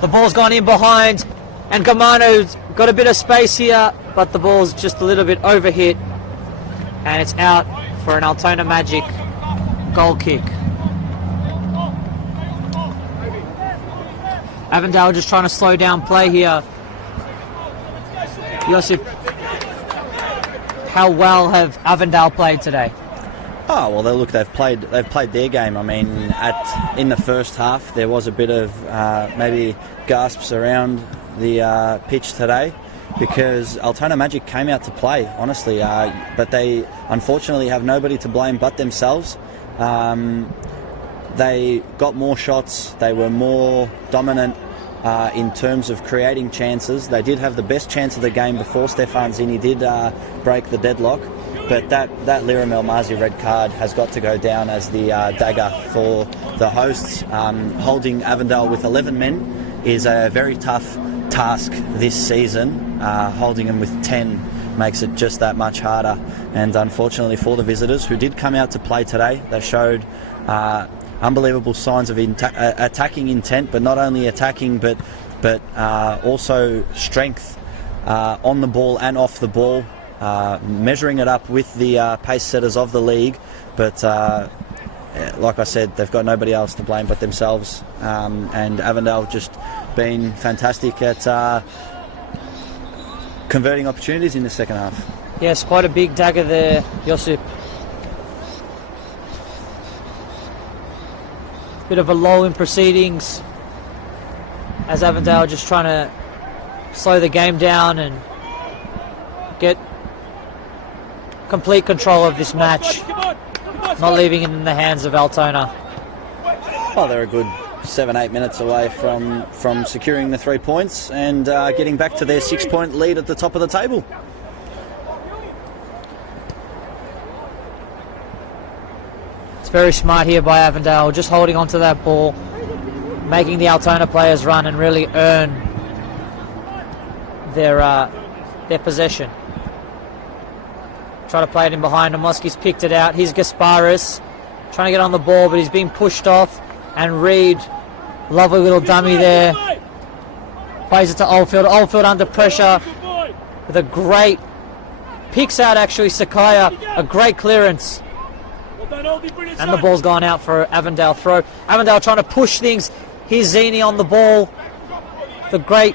The ball's gone in behind, and Gamano's got a bit of space here, but the ball's just a little bit overhit, and it's out for an Altona Magic goal kick. Avondale just trying to slow down play here. Josip, how well have Avondale played today? Oh well, they've played their game. I mean, in the first half there was a bit of maybe gasps around the pitch today, because Altona Magic came out to play, honestly, but they unfortunately have nobody to blame but themselves. They got more shots, they were more dominant in terms of creating chances. They did have the best chance of the game before Stefan Zini did break the deadlock. But that Lira Melmazi red card has got to go down as the dagger for the hosts. Holding Avondale with 11 men is a very tough task this season. Holding them with 10 makes it just that much harder. And unfortunately for the visitors, who did come out to play today, they showed unbelievable signs of attacking intent, but not only attacking, but also strength on the ball and off the ball. Measuring it up with the pace setters of the league, but like I said, they've got nobody else to blame but themselves, and Avondale just been fantastic at converting opportunities in the second half. Yes, quite a big dagger there, Josip. Bit of a lull in proceedings as Avondale just trying to slow the game down and get complete control of this match, not leaving it in the hands of Altona. Well, they're a good 7-8 minutes away from securing the 3 points and getting back to their 6-point lead at the top of the table. It's very smart here by Avondale, just holding onto that ball, making the Altona players run and really earn their possession. Try to play it in behind. Nomoski's picked it out. Here's Gasparis trying to get on the ball, but he's being pushed off. And Reed, lovely little dummy there. Plays it to Oldfield. Oldfield under pressure with a great, picks out actually Sakaya, a great clearance. And the ball's gone out for Avondale throw. Avondale trying to push things. Here's Zini on the ball. The great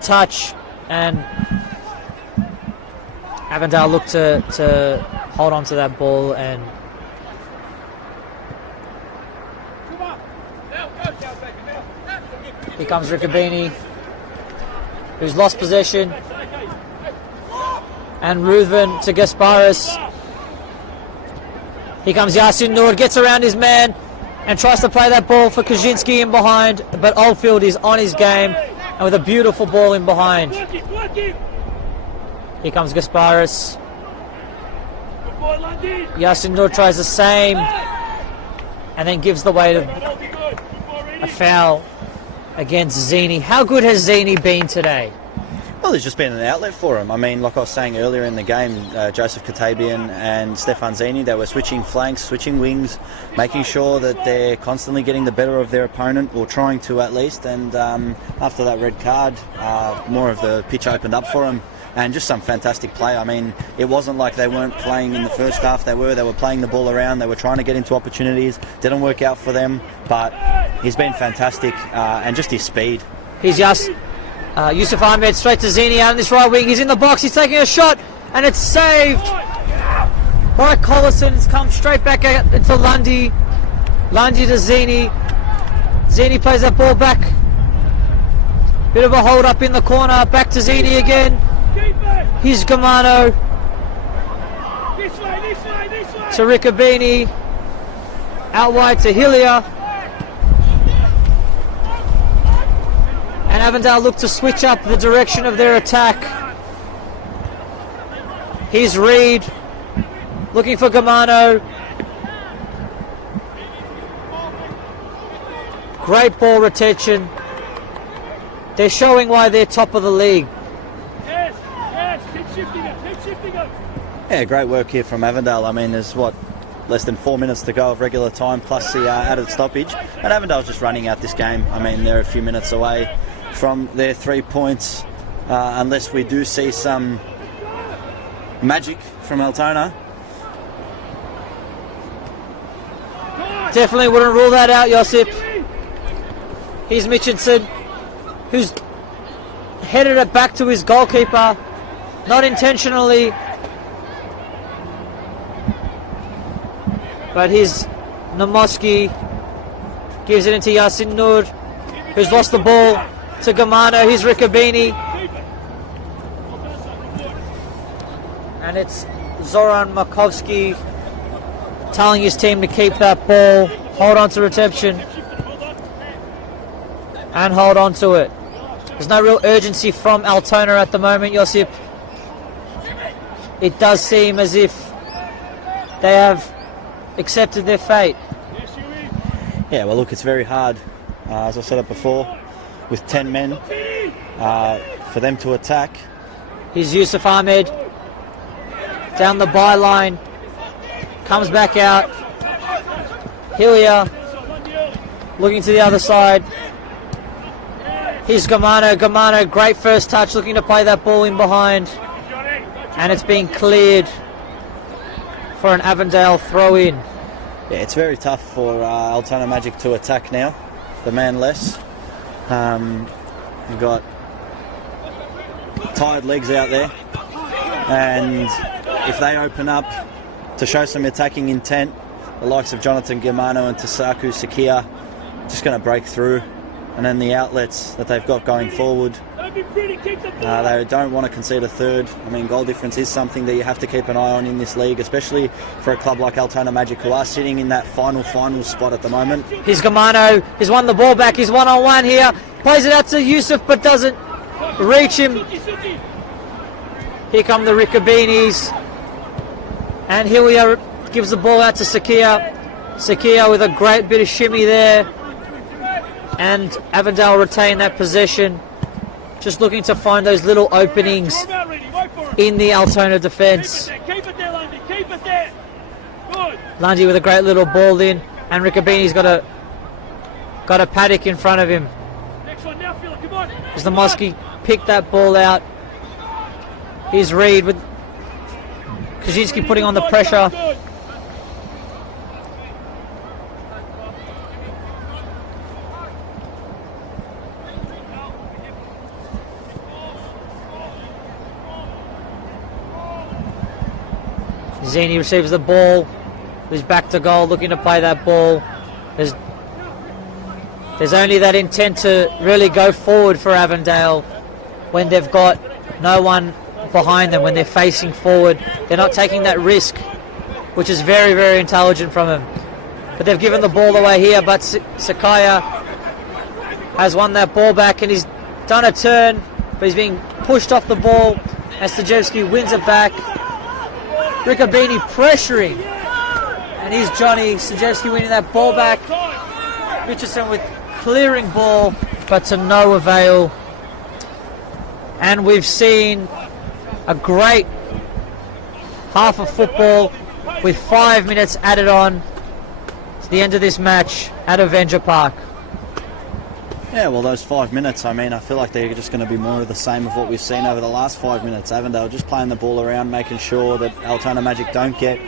touch. And Avondale look to hold on to that ball, and here comes Riccobini, who's lost possession, and Ruthven to Gasparis. Here comes Yasin Nur, gets around his man and tries to play that ball for Kaczynski in behind, but Oldfield is on his game and with a beautiful ball in behind. Here comes Gasparis. Yasin Nur tries the same and then gives the way to a foul against Zini. How good has Zini been today? Well, there's just been an outlet for him. I mean, like I was saying earlier in the game, Joseph Katabian and Stefan Zini, they were switching flanks, switching wings, making sure that they're constantly getting the better of their opponent, or trying to at least. And after that red card, more of the pitch opened up for him. And just some fantastic play. I mean, it wasn't like they weren't playing in the first half. They were playing the ball around. They were trying to get into opportunities. Didn't work out for them, but he's been fantastic, and just his speed. He's Yusuf Ahmed straight to Zini out on this right wing. He's in the box. He's taking a shot, and it's saved by Collison. It's come straight back out into Lundy. Lundy to Zini. Zini plays that ball back. Bit of a hold up in the corner. Back to Zini again. Here's Gamano to Riccobini, out wide to Hillier, and Avondale look to switch up the direction of their attack. Here's Reed looking for Gamano. Great ball retention. They're showing why they're top of the league. Yeah, great work here from Avondale. I mean, there's less than 4 minutes to go of regular time, plus the added stoppage, and Avondale's just running out this game. I mean, they're a few minutes away from their 3 points, unless we do see some magic from Altona. Definitely wouldn't rule that out, Josip. Here's Mitchinson, who's headed it back to his goalkeeper, not intentionally. But here's Nomoski, gives it into Yasin Nur, who's lost the ball to Gamano. Here's Riccobini. And it's Zoran Markovski telling his team to keep that ball, hold on to reception, and hold on to it. There's no real urgency from Altona at the moment, Josip. It does seem as if they have accepted their fate. Yeah, well, look, it's very hard, as I said it before, with 10 men, for them to attack. Here's Yusuf Ahmed down the byline, comes back out. Hillier looking to the other side. Here's Gamano. Gamano, great first touch, looking to play that ball in behind, and it's been cleared for an Avondale throw-in. Yeah, it's very tough for Altona Magic to attack now. The man less. You've got tired legs out there, and if they open up to show some attacking intent, the likes of Jonathan Gamano and Tasaku Sakia just going to break through, and then the outlets that they've got going forward, they don't want to concede a third. I mean, goal difference is something that you have to keep an eye on in this league, especially for a club like Altona Magic, who are sitting in that final spot at the moment. Here's Gamano. He's won the ball back. He's one-on-one here. Plays it out to Yusuf, but doesn't reach him. Here come the Riccobinis. And Hillier gives the ball out to Sakia. Sakia with a great bit of shimmy there. And Avondale retain that possession. Just looking to find those little openings in the Altona defence. Keep it there, Lundy. Keep it there. Good. Lundy with a great little ball in, and Riccobini's got a paddock in front of him. Next one now, Philip. Come on. As the Mosky picked that ball out. Here's Reed with Kaczynski putting on the pressure. Good. Zini receives the ball. He's back to goal, looking to play that ball. There's only that intent to really go forward for Avondale when they've got no one behind them, when they're facing forward. They're not taking that risk, which is very, very intelligent from them. But they've given the ball away here, but Sakaya has won that ball back and he's done a turn, but he's being pushed off the ball as Stajewski wins it back. Riccobini pressuring, and here's Johnny Stajewski winning that ball back. Richardson with clearing ball, but to no avail. And we've seen a great half of football with 5 minutes added on to the end of this match at Avenger Park. Yeah, well, those 5 minutes, I mean, I feel like they're just going to be more of the same of what we've seen over the last 5 minutes. Avondale just playing the ball around, making sure that Altona Magic don't get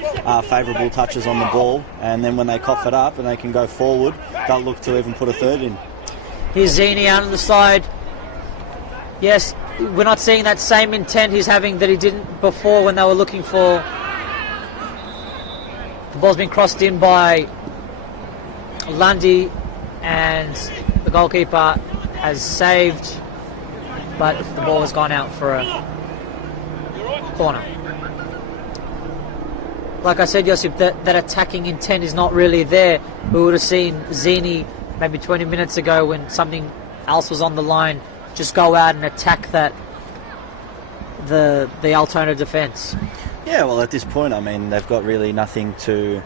favourable touches on the ball, and then when they cough it up and they can go forward, they'll look to even put a third in. Here's Zini out on the side. Yes, we're not seeing that same intent he's having that he didn't before when they were looking for. The ball's been crossed in by Lundy, and the goalkeeper has saved, but the ball has gone out for a corner. Like I said, Josip, that attacking intent is not really there. We would have seen Zini maybe 20 minutes ago when something else was on the line just go out and attack the Altona defence. Yeah, well, at this point, I mean, they've got really nothing to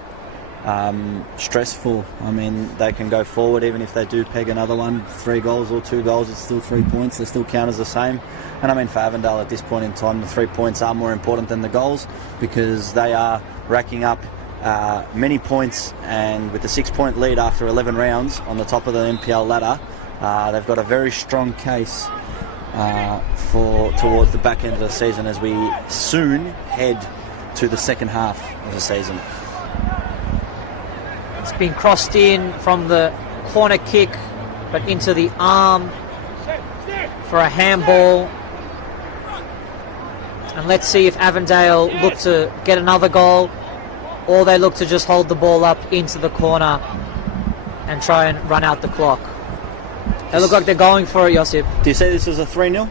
stressful. I mean, they can go forward even if they do peg another one, 3 goals or 2 goals, it's still 3 points. They still count as the same. And I mean, for Avondale at this point in time, the 3 points are more important than the goals because they are racking up many points, and with the 6-point lead after 11 rounds on the top of the NPL ladder, they've got a very strong case towards the back end of the season as we soon head to the second half of the season. It's been crossed in from the corner kick, but into the arm for a handball. And let's see if Avondale look to get another goal, or they look to just hold the ball up into the corner and try and run out the clock. They look like they're going for it, Josip. Do you say this is a 3-0?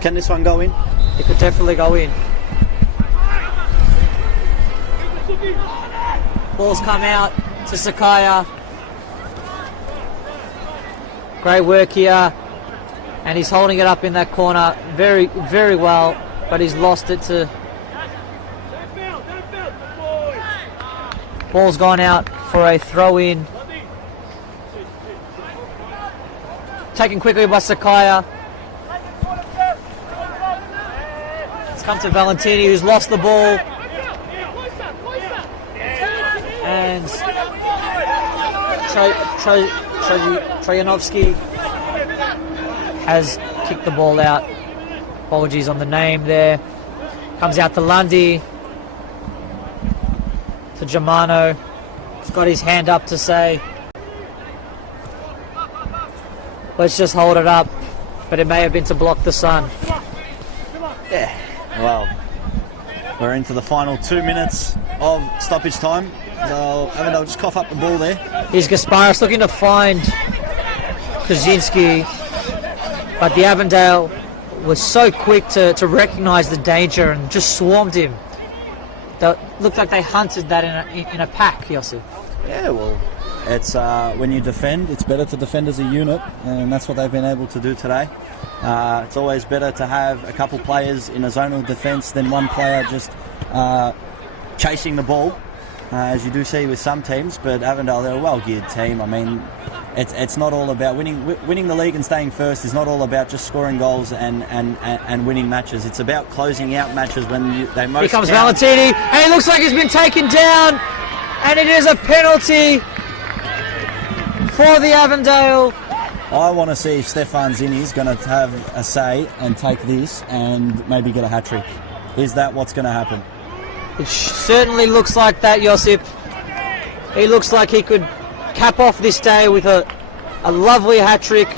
Can this one go in? It could definitely go in. Ball's come out to Sakaya. Great work here. And he's holding it up in that corner very, very well, but he's lost it to... Ball's gone out for a throw-in. Taken quickly by Sakaya. It's come to Valentini, who's lost the ball. And Trojanovsky has kicked the ball out. Apologies on the name there. Comes out to Lundy. To Germano. He's got his hand up to say, let's just hold it up. But it may have been to block the sun. Yeah, well, we're into the final 2 minutes of stoppage time. So Avondale just cough up the ball there. Here's Gasparis looking to find Kaczynski, but the Avondale was so quick to recognise the danger and just swarmed him. That looked like they hunted that in a pack, Yossi. Yeah, well, it's when you defend, it's better to defend as a unit, and that's what they've been able to do today. It's always better to have a couple players in a zonal defence than one player just chasing the ball, as you do see with some teams. But Avondale, they're a well-geared team. I mean, it's not all about winning the league and staying first. Is not all about just scoring goals and winning matches. It's about closing out matches when they most. Here comes count. Valentini, and it looks like he's been taken down, and it is a penalty for the Avondale. I want to see if Stefan Zinni's going to have a say and take this and maybe get a hat-trick. Is that what's going to happen? It certainly looks like that, Josip. He looks like he could cap off this day with a lovely hat-trick.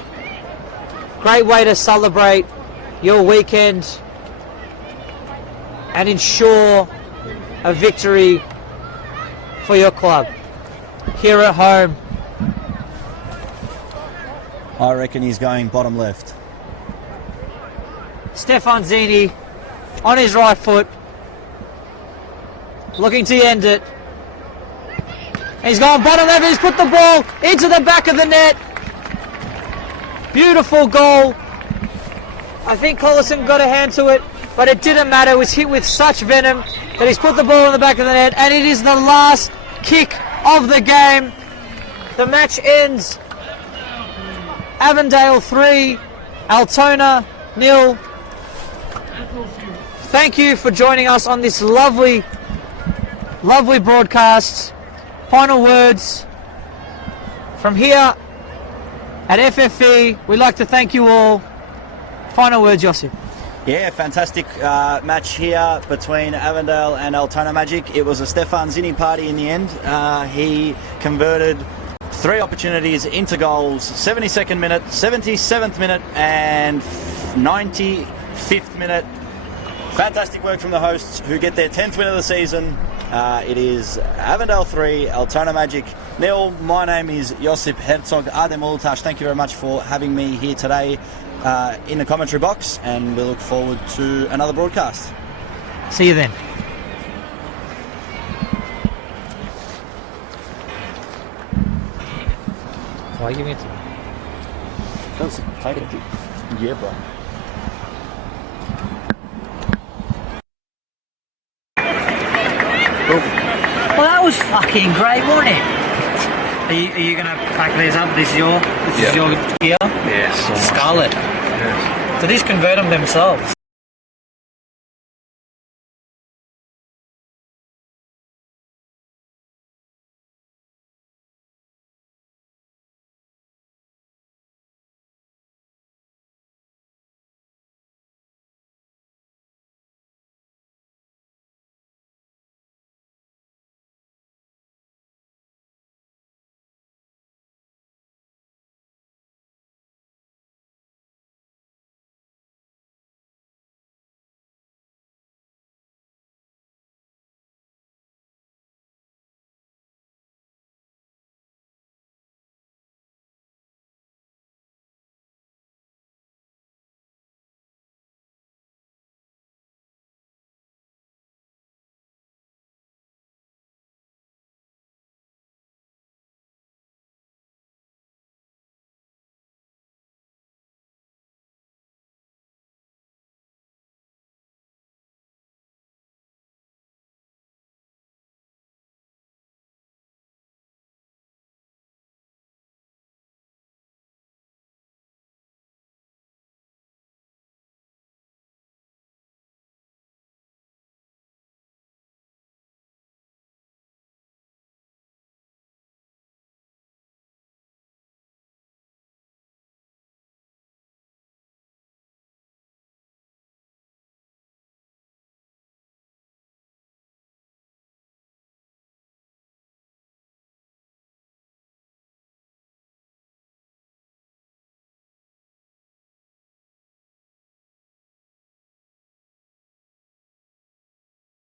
Great way to celebrate your weekend and ensure a victory for your club here at home. I reckon he's going bottom left. Stefan Zinni on his right foot, looking to end it. He's gone bottom left, he's put the ball into the back of the net. Beautiful goal. I think Collison got a hand to it, but it didn't matter. It was hit with such venom that he's put the ball in the back of the net, and it is the last kick of the game. The match ends Avondale 3, Altona 0. Thank you for joining us on this lovely broadcast. Final words from here at FFE. We'd like to thank you all. Final words, Josip. Yeah, fantastic match here between Avondale and Altona Magic. It was a Stefan Zinni party in the end. He converted 3 opportunities into goals, 72nd minute, 77th minute and 95th minute. Fantastic work from the hosts who get their 10th win of the season. It is Avondale 3, Altona Magic 0. My name is Josip Herzog Ademultash. Thank you very much for having me here today in the commentary box, and we look forward to another broadcast. See you then. Why are you giving it to me? Take it. Yeah, bro. Well, that was fucking great, wasn't it? Are you going to pack these up? This is your gear? Yes. Scarlet. Yes. So these convert them themselves.